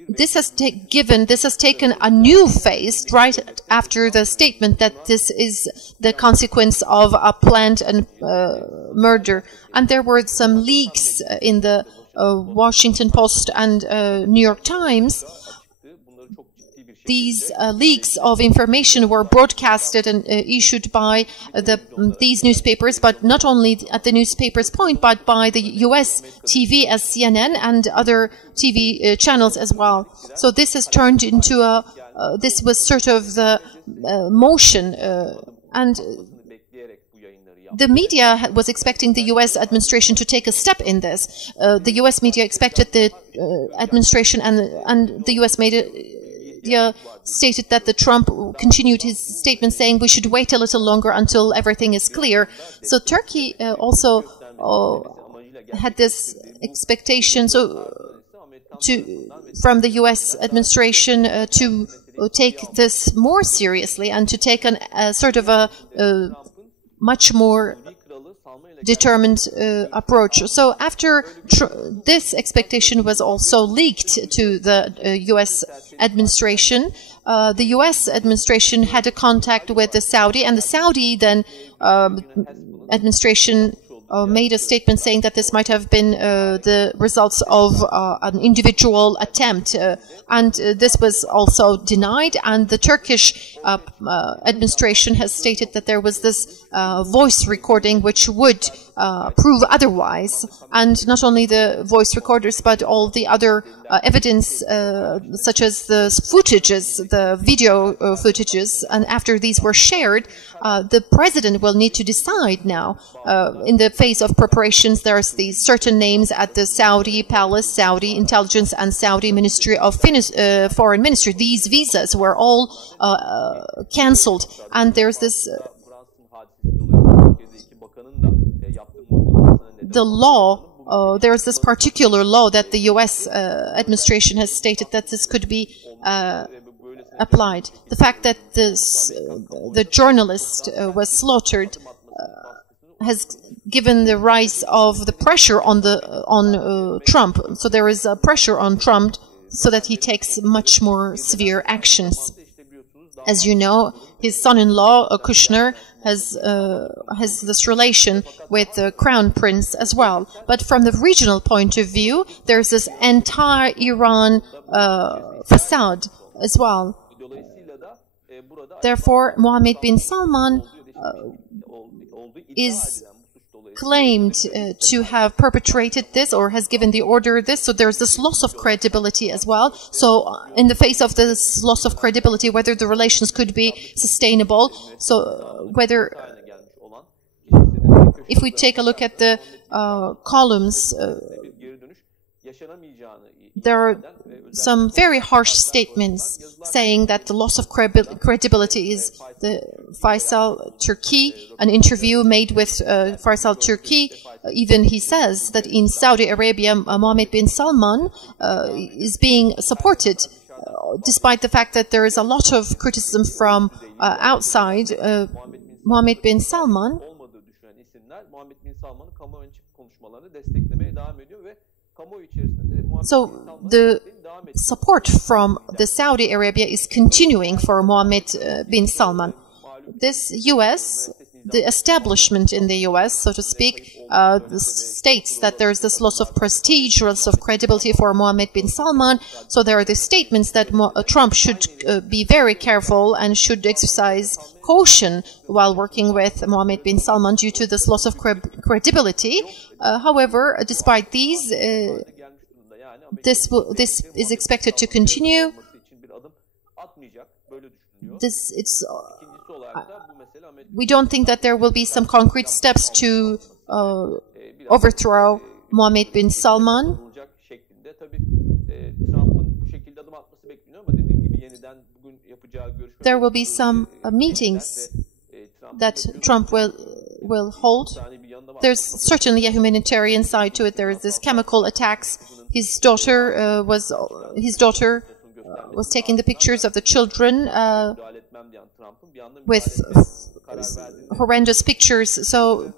this has taken a new phase right after the statement that this is the consequence of a planned murder. And there were some leaks in the Washington Post and New York Times. These leaks of information were broadcasted and issued by these newspapers, but not only at the newspaper's point, but by the U.S. TV as CNN and other TV channels as well. So this has turned into this was sort of the motion, and the media was expecting the U.S. administration to take a step in this. The U.S. media expected the administration, and the U.S. media stated that the Trump continued his statement saying we should wait a little longer until everything is clear. So Turkey also had this expectation from the U.S. administration to take this more seriously and to take a sort of a much more determined approach. So after this expectation was also leaked to the U.S. administration, the U.S. administration had a contact with the Saudi, and the Saudi then administration made a statement saying that this might have been the results of an individual attempt, and this was also denied. And the Turkish administration has stated that there was this voice recording which would prove otherwise, and not only the voice recorders but all the other evidence such as the footages, the video footages, and after these were shared, the president will need to decide now. In the phase of preparations, there's these certain names at the Saudi Palace, Saudi Intelligence and Saudi Ministry of Foreign Ministry. These visas were all cancelled, and there's this the law there's this particular law that the U.S. Administration has stated that this could be applied. The fact that the journalist was slaughtered has given the rise of the pressure on Trump. So there is a pressure on Trump so that he takes much more severe actions. As you know, his son-in-law, Kushner, has this relation with the crown prince as well. But from the regional point of view, there's this anti-Iran facade as well. Therefore, Mohammed bin Salman is claimed to have perpetrated this or has given the order this, so there's this loss of credibility as well. So in the face of this loss of credibility, whether the relations could be sustainable, so whether, if we take a look at the columns, there are some very harsh statements saying that the loss of credibility is the Faisal Turki, an interview made with Faisal Turki. Even he says that in Saudi Arabia, Mohammed bin Salman is being supported, despite the fact that there is a lot of criticism from outside. Mohammed bin Salman so the support from the Saudi Arabia is continuing for Mohammed bin Salman. This U.S., the establishment in the U.S., so to speak, states that there is this loss of prestige, loss of credibility for Mohammed bin Salman. So there are the statements that Trump should be very careful and should exercise caution while working with Mohammed bin Salman due to this loss of credibility. However, despite these, this is expected to continue. We don't think that there will be some concrete steps to overthrow Mohammed bin Salman. There will be some meetings that Trump will hold. There's certainly a humanitarian side to it. There is this chemical attacks. His daughter was taking the pictures of the children with horrendous pictures. So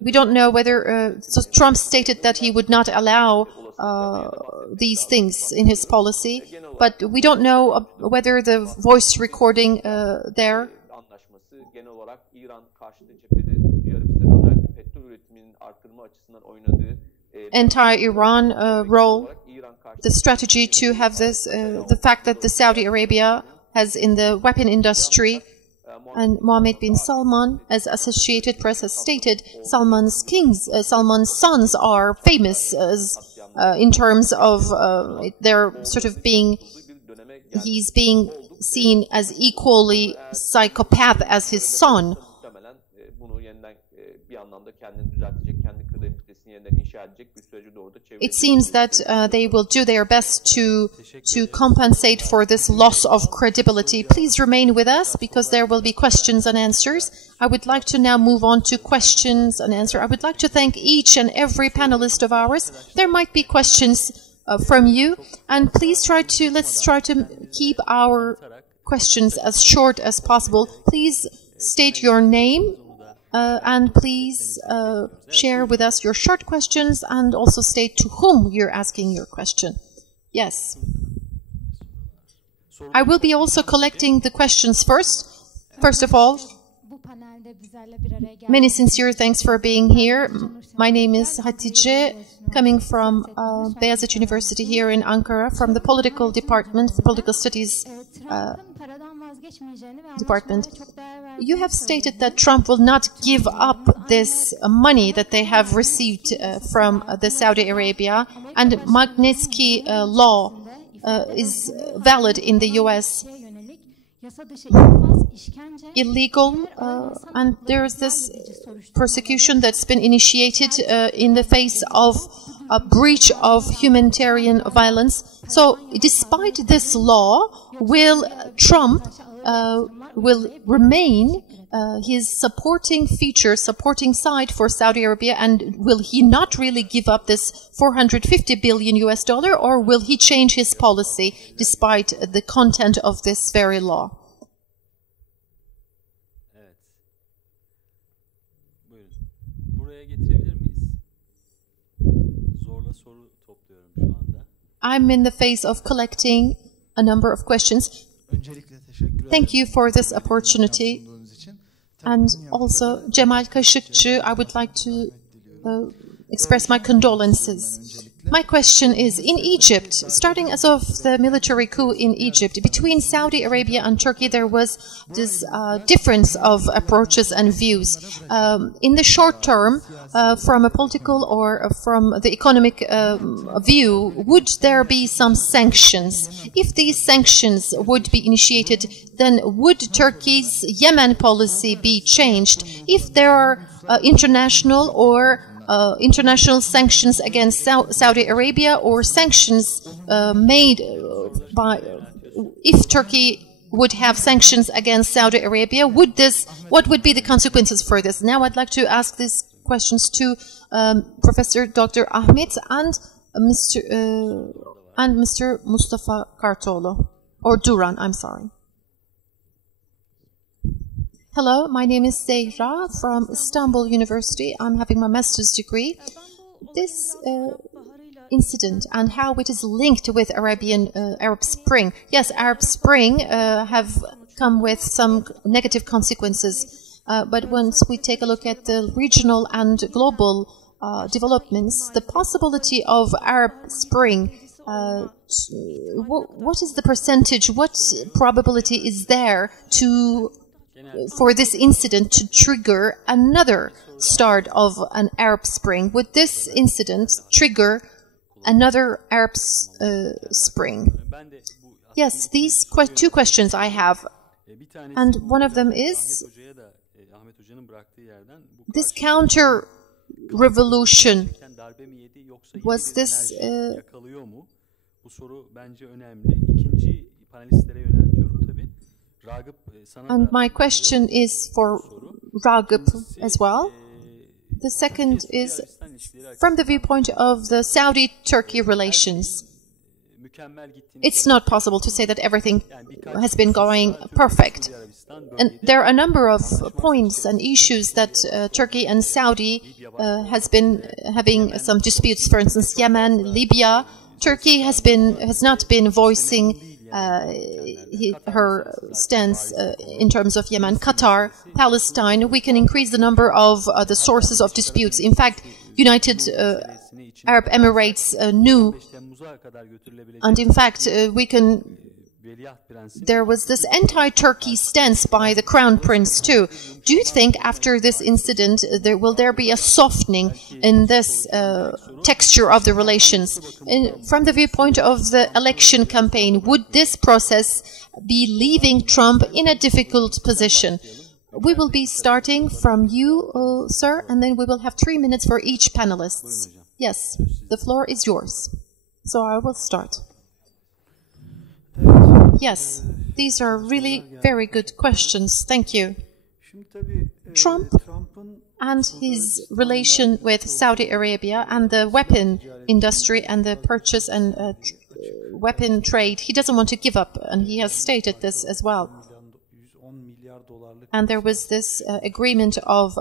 we don't know whether. So Trump stated that he would not allow these things in his policy, but we don't know whether the voice recording there. Anti-Iran role, the strategy to have this, the fact that the Saudi Arabia has in the weapon industry, and Mohammed bin Salman, as Associated Press has stated, Salman's sons are famous in terms of they're sort of he's being seen as equally psychopath as his son. It seems that they will do their best to compensate for this loss of credibility. Please remain with us because there will be questions and answers. I would like to now move on to questions and answers. I would like to thank each and every panelist of ours. There might be questions from you, and please let's try to keep our questions as short as possible. Please state your name. And please share with us your short questions and also state to whom you're asking your question. Yes. I will be also collecting the questions first. First of all, many sincere thanks for being here. My name is Hatice, coming from Beyazıt University here in Ankara, from the political department, the political studies department. You have stated that Trump will not give up this money that they have received from the Saudi Arabia, and Magnitsky law is valid in the U.S. Illegal, and there is this persecution that's been initiated in the face of a breach of humanitarian violence. So, despite this law, will Trump will remain his supporting feature, supporting side for Saudi Arabia, and will he not really give up this 450 billion US dollar, or will he change his policy despite the content of this very law? Evet. Buyurun. Buraya getirebilir miyiz? Zorla soru topluyorum şu anda. I'm in the phase of collecting a number of questions. Thank you for this opportunity. And also, Jamal Khashoggi, I would like to express my condolences. My question is, in Egypt, starting as of the military coup in Egypt, between Saudi Arabia and Turkey, there was this difference of approaches and views. In the short term, from a political or from the economic view, would there be some sanctions? If these sanctions would be initiated, then would Turkey's Yemen policy be changed? If there are international or international sanctions against Saudi Arabia, or sanctions made by, if Turkey would have sanctions against Saudi Arabia, what would be the consequences for this? Now I'd like to ask these questions to Professor Dr. Ahmet and Mr. Mustafa Kartoğlu, or Duran, I'm sorry. Hello, my name is Zehra from Istanbul University. I'm having my master's degree. This incident and how it is linked with Arab Spring. Yes, Arab Spring have come with some negative consequences. But once we take a look at the regional and global developments, the possibility of Arab Spring, what is the percentage, what probability is there for this incident to trigger another start of an Arab Spring? Would this incident trigger another Arab Spring? Yes, these two questions I have. And one of them is, this counter-revolution, was this... And my question is for Ragıp as well. The second is from the viewpoint of the Saudi-Turkey relations. It's not possible to say that everything has been going perfect. And there are a number of points and issues that Turkey and Saudi has been having some disputes. For instance, Yemen, Libya. Turkey has not been voicing her stance in terms of Yemen. Qatar, Palestine, we can increase the number of the sources of disputes. In fact, United Arab Emirates knew, and in fact, there was this anti-Turkey stance by the Crown Prince too. Do you think after this incident will there be a softening in this texture of the relations? And from the viewpoint of the election campaign, would this process be leaving Trump in a difficult position? We will be starting from you, sir, and then we will have 3 minutes for each panelist. Yes, the floor is yours. So I will start. Yes, these are really very good questions. Thank you. Trump and his relation with Saudi Arabia and the weapon industry and the purchase and weapon trade, he doesn't want to give up, and he has stated this as well. And there was this agreement of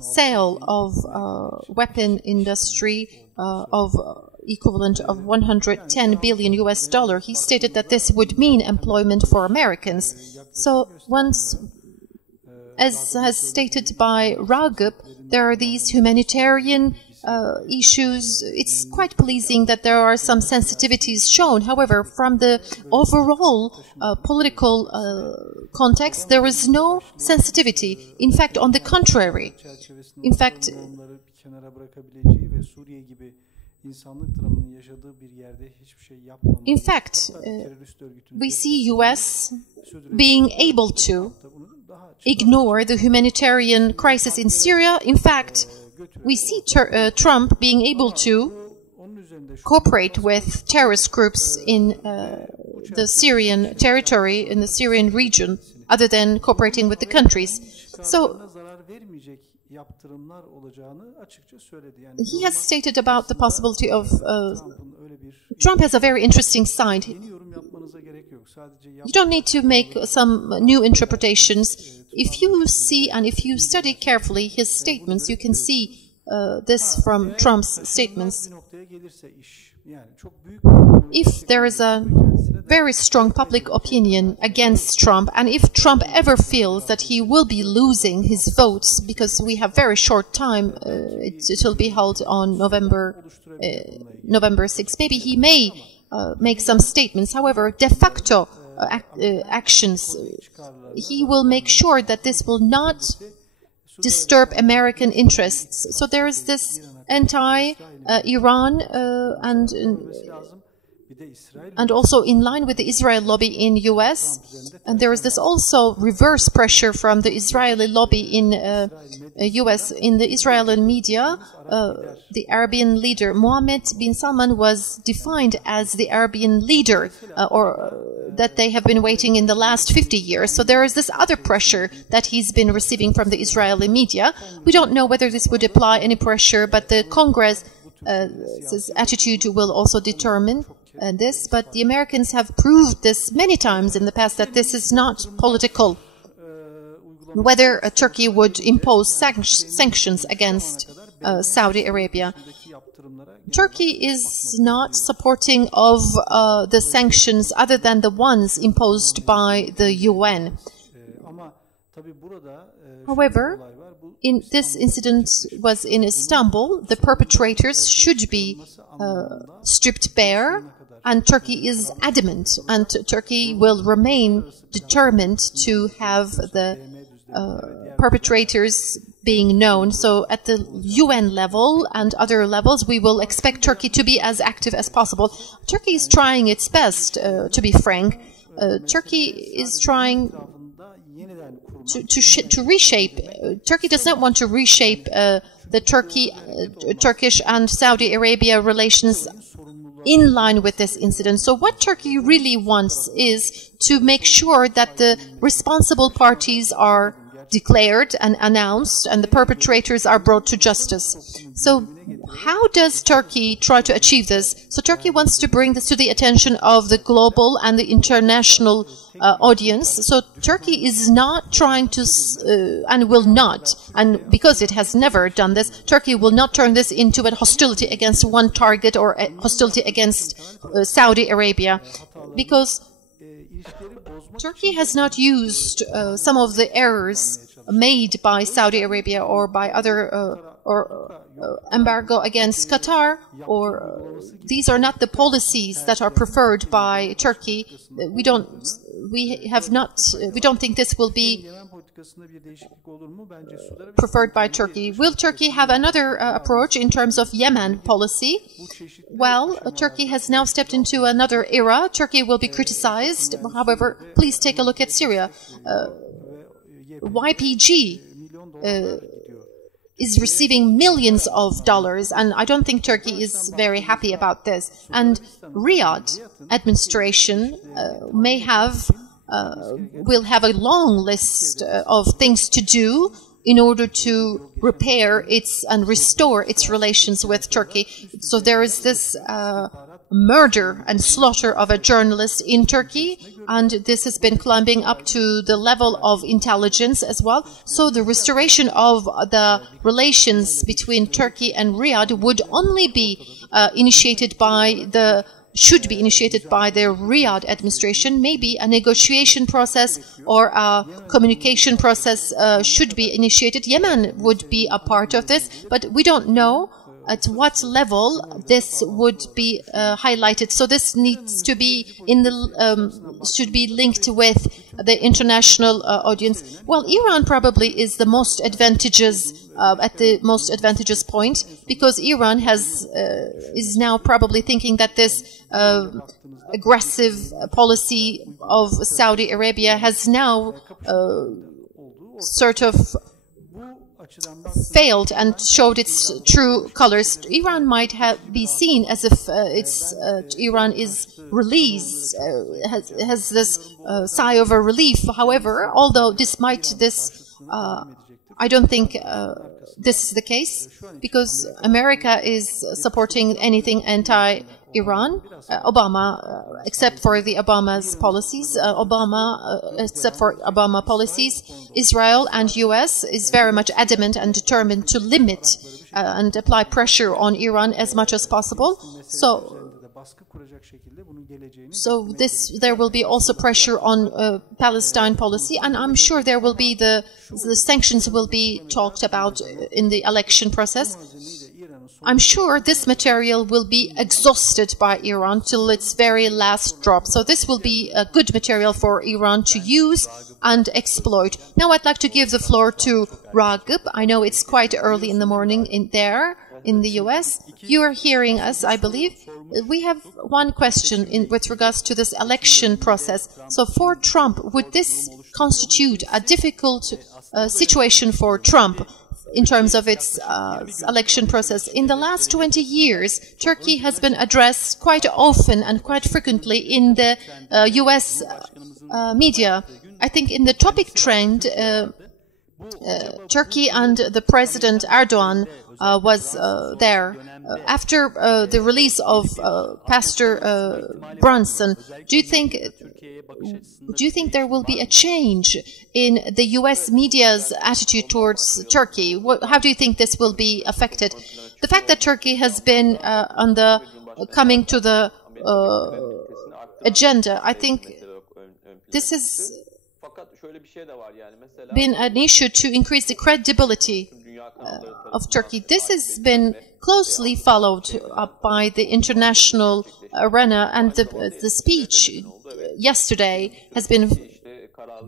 sale of weapon industry of equivalent of 110 billion US dollar. He stated that this would mean employment for Americans. So once, as has stated by Ragıp, there are these humanitarian issues. It's quite pleasing that there are some sensitivities shown. However, from the overall political context, there is no sensitivity. In fact, on the contrary. In fact, we see U.S. being able to ignore the humanitarian crisis in Syria. In fact, we see Trump being able to cooperate with terrorist groups in the Syrian territory, in the Syrian region. other than cooperating with the countries. So he has stated about the possibility of Trump has a very interesting side. You don't need to make some new interpretations. If you see and if you study carefully his statements, you can see this from Trump's statements. If there is a very strong public opinion against Trump, and if Trump ever feels that he will be losing his votes, because we have very short time, it will be held on November 6th, maybe he may make some statements. However, de facto actions, he will make sure that this will not disturb American interests. So there is this anti-Iran and also in line with the Israel lobby in US. And there is this also reverse pressure from the Israeli lobby in US. In the Israeli media, the Arabian leader Mohammed bin Salman was defined as the Arabian leader, or that they have been waiting in the last 50 years. So there is this other pressure that he's been receiving from the Israeli media. We don't know whether this would apply any pressure, but the Congress' attitude will also determine this. But the Americans have proved this many times in the past that this is not political. Whether Turkey would impose sanctions against Saudi Arabia. Turkey is not supporting of the sanctions other than the ones imposed by the UN. However, this incident was in Istanbul. The perpetrators should be stripped bare, and Turkey is adamant, and Turkey will remain determined to have the perpetrators being known. So at the UN level and other levels, we will expect Turkey to be as active as possible. Turkey is trying its best, to be frank. Turkey is trying to reshape. Turkey does not want to reshape the Turkish and Saudi Arabia relations in line with this incident. So what Turkey really wants is to make sure that the responsible parties are declared and announced and the perpetrators are brought to justice. So how does Turkey try to achieve this? So Turkey wants to bring this to the attention of the global and the international audience. So Turkey is not trying to, and will not, and because it has never done this, Turkey will not turn this into a hostility against one target or a hostility against Saudi Arabia, because Turkey has not used some of the errors made by Saudi Arabia or by other embargo against Qatar, or these are not the policies that are preferred by Turkey. We don't think this will be preferred by Turkey. Will Turkey have another approach in terms of Yemen policy? Well, Turkey has now stepped into another era. Turkey will be criticized. However, please take a look at Syria. YPG is receiving millions of dollars, and I don't think Turkey is very happy about this. And Riyadh administration will have a long list of things to do in order to repair and restore its relations with Turkey. So there is this murder and slaughter of a journalist in Turkey, and this has been climbing up to the level of intelligence as well. So the restoration of the relations between Turkey and Riyadh would only be should be initiated by the Riyadh administration. Maybe a negotiation process or a communication process should be initiated. Yemen would be a part of this, but we don't know at what level this would be highlighted. So this needs to be should be linked with the international audience. Well, Iran probably is the most advantageous at the most advantageous point, because Iran is now probably thinking that this aggressive policy of Saudi Arabia has now sort of failed and showed its true colors. Iran might be seen as if Iran is released, has this sigh of a relief. However, although despite this, I don't think this is the case, because America is supporting anything anti-Iran. Obama, except for the Obama's policies, except for Obama policies, Israel and US is very much adamant and determined to limit and apply pressure on Iran as much as possible. So there will be also pressure on Palestine policy, and I'm sure there will be the sanctions will be talked about in the election process. I'm sure this material will be exhausted by Iran till its very last drop. So this will be a good material for Iran to use and exploit. Now I'd like to give the floor to Ragıp. I know it's quite early in the morning in the US. You are hearing us, I believe. We have one question with regards to this election process. So for Trump, would this constitute a difficult situation for Trump in terms of its election process? In the last 20 years, Turkey has been addressed quite often and quite frequently in the US media. I think in the topic trend, Turkey and the President Erdogan was there. After the release of Pastor Brunson, do you think there will be a change in the U.S. media's attitude towards Turkey? How do you think this will be affected? The fact that Turkey has been coming to the agenda, I think this has been an issue to increase the credibility of Turkey. This has been closely followed up by the international arena, and the speech yesterday has been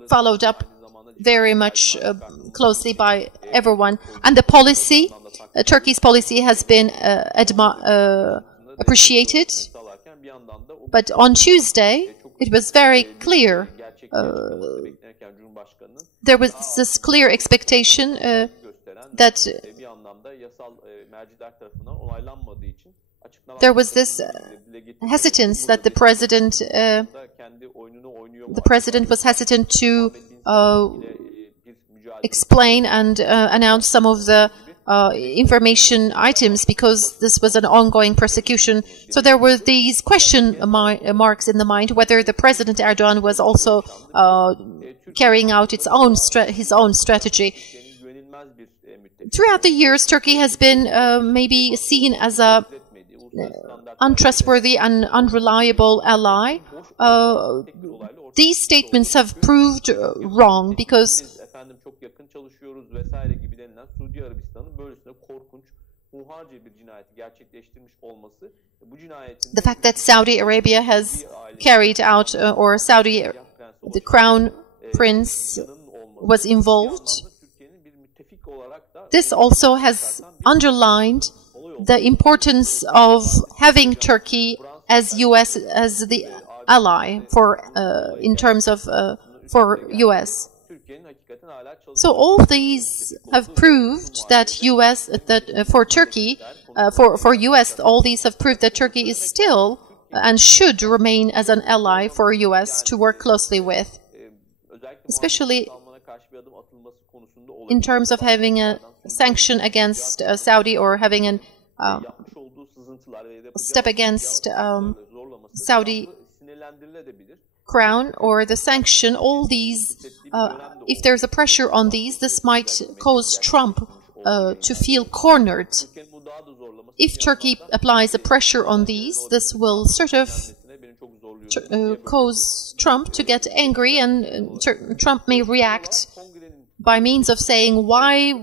followed up very much closely by everyone. And the policy, Turkey's policy has been appreciated. But on Tuesday, it was very clear. There was this clear expectation that there was this hesitance that the president was hesitant to explain and announce some of the information items because this was an ongoing persecution. So there were these question marks in the mind whether the President Erdogan was also carrying out his own strategy. Throughout the years, Turkey has been maybe seen as a untrustworthy and unreliable ally. These statements have proved wrong because the fact that Saudi Arabia has carried out, the Crown Prince was involved, this also has underlined the importance of having Turkey as US as the ally in terms of for US. So all these have proved that for Turkey, for US, all these have proved that Turkey is still and should remain as an ally for US to work closely with, especially in terms of having a sanction against Saudi or having a step against Saudi crown or the sanction. All these, if there's a pressure on these, this might cause Trump to feel cornered. If Turkey applies a pressure on these, this will sort of cause Trump to get angry, and Trump may react by means of saying, why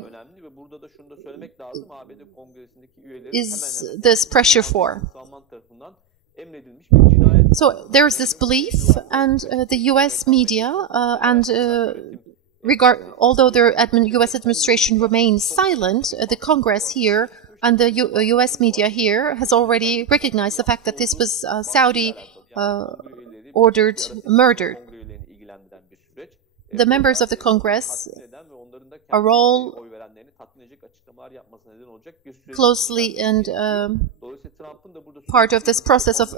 is this pressure for? So there is this belief, and the U.S. media, although the U.S. administration remains silent, the Congress here and the U.S. media here has already recognized the fact that this was Saudi-ordered murder. The members of the Congress a role closely and part of this process of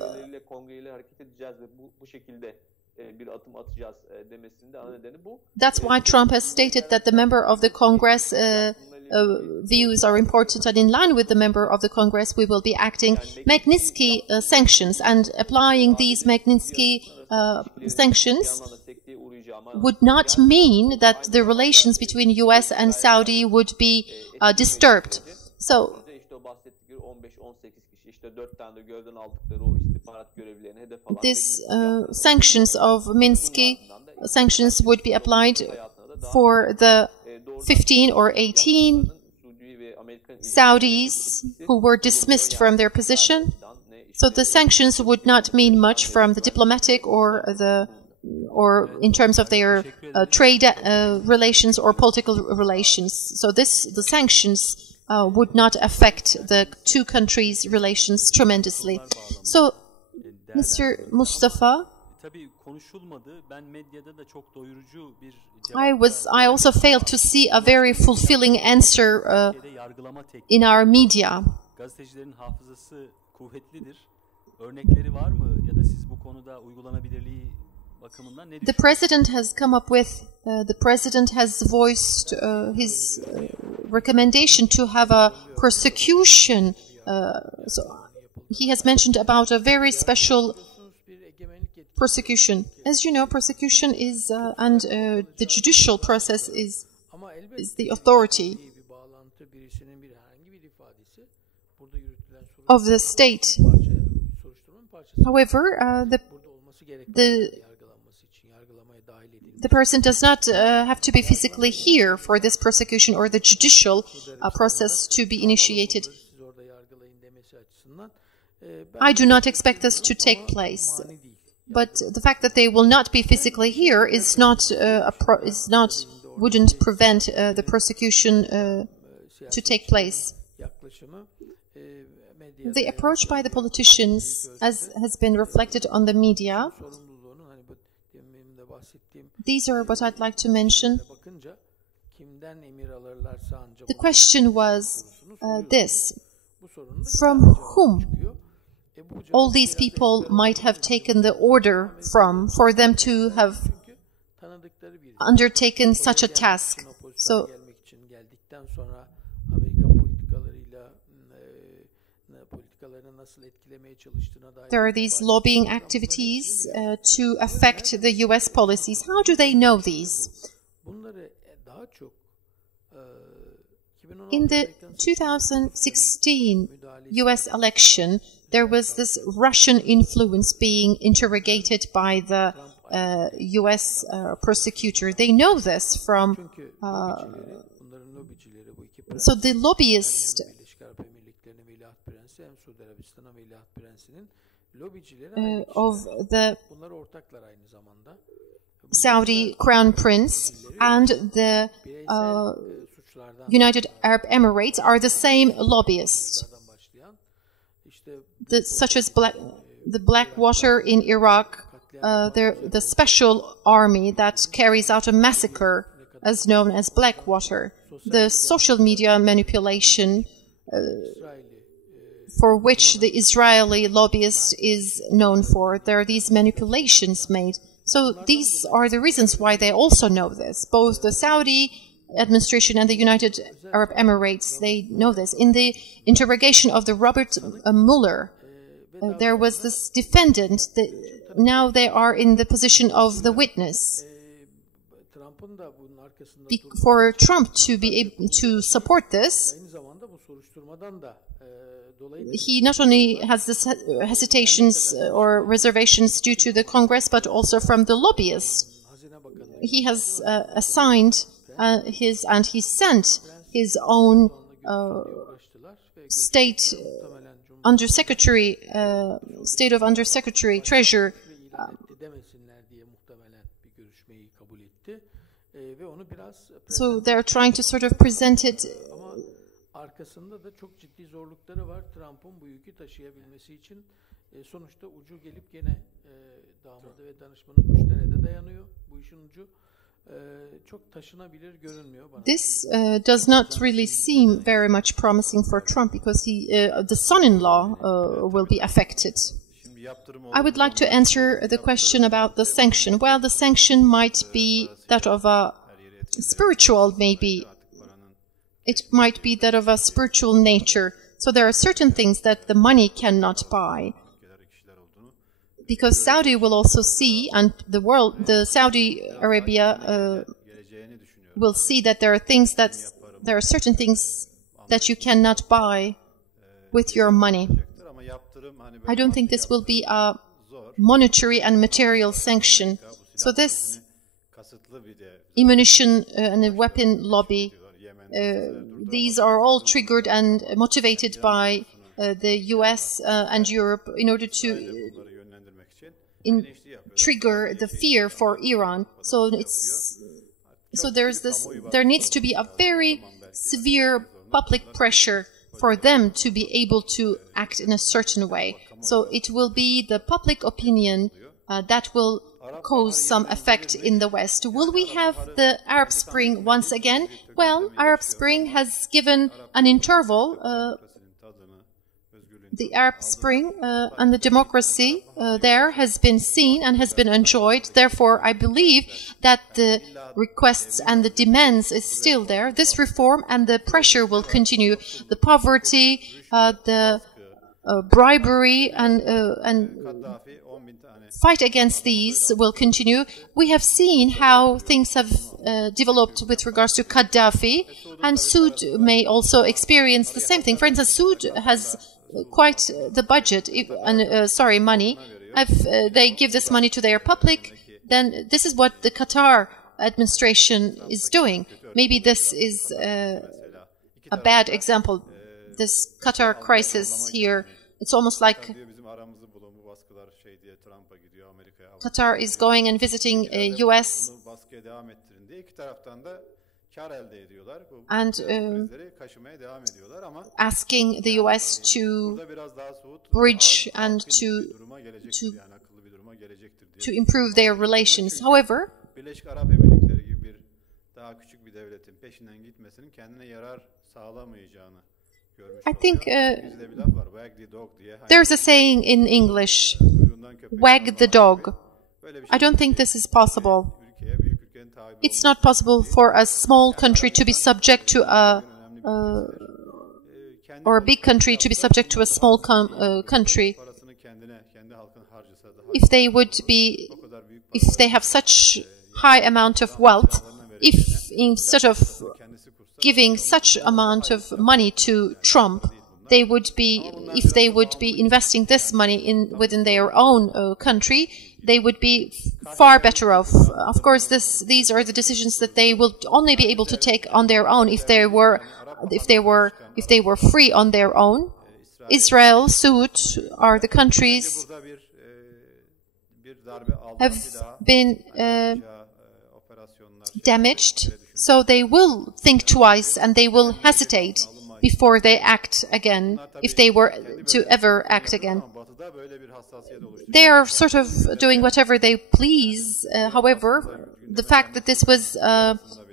that's why Trump has stated that the member of the Congress views are important, and in line with the member of the Congress we will be acting Magnitsky sanctions, and applying these Magnitsky sanctions would not mean that the relations between US and Saudi would be disturbed. So this sanctions of Minsky sanctions would be applied for the 15 or 18 Saudis who were dismissed from their position. So the sanctions would not mean much from the diplomatic or in terms of their trade relations or political relations. So the sanctions would not affect the two countries' relations tremendously. So, Mr. Mustafa, I also failed to see a very fulfilling answer in our media. The president has come up with, the president has voiced his recommendation to have a persecution. So he has mentioned about a very special persecution. As you know, persecution is, and the judicial process is the authority of the state. However, the person does not have to be physically here for this persecution or the judicial process to be initiated. I do not expect this to take place, but the fact that they will not be physically here is wouldn't prevent the persecution to take place. The approach by the politicians, as has been reflected on the media, these are what I'd like to mention. The question was this: from whom all these people might have taken the order from for them to have undertaken such a task. So there are these lobbying activities to affect the US policies. How do they know these? In the 2016 US election, there was this Russian influence being interrogated by the US prosecutor. They know this from... so the lobbyist of the Saudi Crown Prince and the United Arab Emirates are the same lobbyists, such as the Blackwater in Iraq, the special army that carries out a massacre as known as Blackwater, the social media manipulation for which the Israeli lobbyist is known for. There are these manipulations made. So these are the reasons why they also know this. Both the Saudi administration and the United Arab Emirates, they know this. In the interrogation of the Robert Mueller, there was this defendant. Now they are in the position of the witness. For Trump to be able to support this, he not only has this hesitations or reservations due to the Congress, but also from the lobbyists. He has assigned he sent his own state undersecretary, state of undersecretary, treasurer. So they're trying to sort of present it. Arkasında da çok ciddi zorlukları var Trump'ın bu yükü taşıyabilmesi için. Sonuçta ucu gelip gene damadı ve danışmanı Kushner'e dayanıyor. Bu işin ucu çok taşınabilir görünmüyor bana. This does not really seem very much promising for Trump because the son-in-law will be affected. I would like to answer the question about the sanction. Well, the sanction might be that of a spiritual, maybe. It might be that of a spiritual nature. So there are certain things that the money cannot buy. Because Saudi will also see, and the Saudi Arabia will see that there are certain things that you cannot buy with your money. I don't think this will be a monetary and material sanction. So this ammunition and the weapon lobby, these are all triggered and motivated by the US and Europe in order to trigger the fear for Iran. So there needs to be a very severe public pressure for them to be able to act in a certain way. So it will be the public opinion that will cause some effect in the West. Will we have the Arab Spring once again? Well, Arab Spring has given an interval. The Arab Spring and the democracy there has been seen and has been enjoyed. Therefore, I believe that the requests and the demands is still there. This reform and the pressure will continue. The poverty, the bribery and fight against these will continue. We have seen how things have developed with regards to Gaddafi, and Sud may also experience the same thing. For instance, Sud has quite the budget, money. If they give this money to their public, then this is what the Qatar administration is doing. Maybe this is a bad example. This Qatar crisis here, it's almost like Qatar is going and visiting US and asking the US to bridge and to improve their relations. However, I think there's a saying in English, wag the dog. I don't think this is possible. It's not possible for a small country to be subject to or a big country to be subject to a small country. If they have such high amount of wealth, if instead of giving such amount of money to Trump, if they would be investing this money within their own country, they would be far better off. Of course, these are the decisions that they will only be able to take on their own if they were free on their own. Israel, Saud are the countries have been damaged, so they will think twice and they will hesitate before they act again, if they were to ever act again. They are sort of doing whatever they please. However, the fact that this was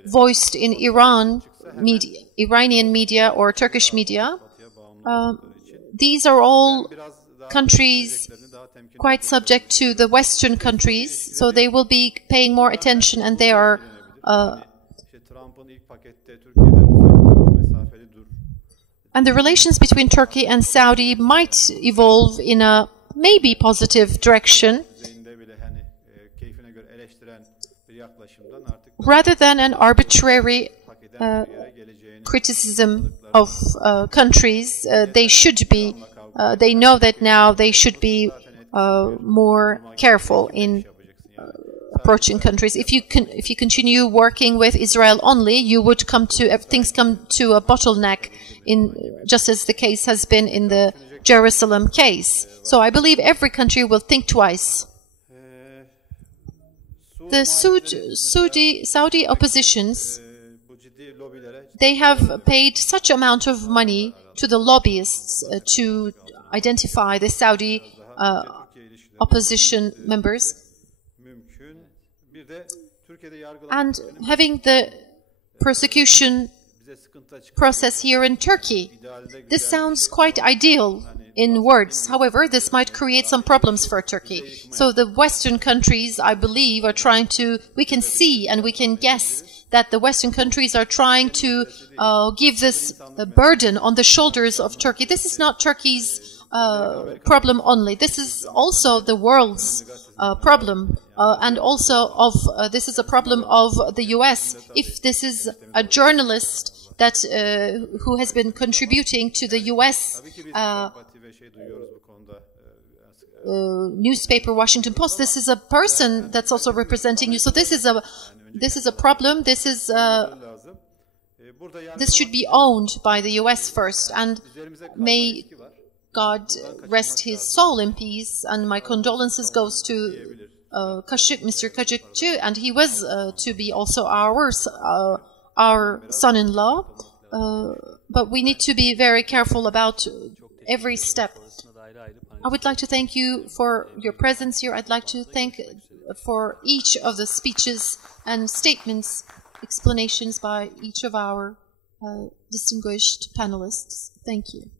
voiced in Iranian media or Turkish media, these are all countries quite subject to the Western countries, so they will be paying more attention, and they are and the relations between Turkey and Saudi might evolve in a maybe positive direction, rather than an arbitrary criticism of countries. They should be. They know that now they should be more careful in approaching countries. If you continue working with Israel only, you would things come to a bottleneck, just as the case has been in the Jerusalem case. So I believe every country will think twice. The Saudi oppositions, they have paid such amount of money to the lobbyists to identify the Saudi opposition members. And having the persecution process here in Turkey, this sounds quite ideal in words. However, this might create some problems for Turkey. So the Western countries, I believe, are trying to, we can see and we can guess that the Western countries are trying to give this burden on the shoulders of Turkey. This is not Turkey's problem only. This is also the world's problem, and also of this is a problem of the U.S. If this is a journalist that who has been contributing to the U.S. Newspaper Washington Post, this is a person that's also representing you. So this is a problem. This should be owned by the U.S. first, and may God rest his soul in peace. And my condolences goes to Mr. Khashoggi, and he was to be also our son-in-law. But we need to be very careful about every step. I would like to thank you for your presence here. I'd like to thank for each of the speeches and statements, explanations by each of our distinguished panelists. Thank you.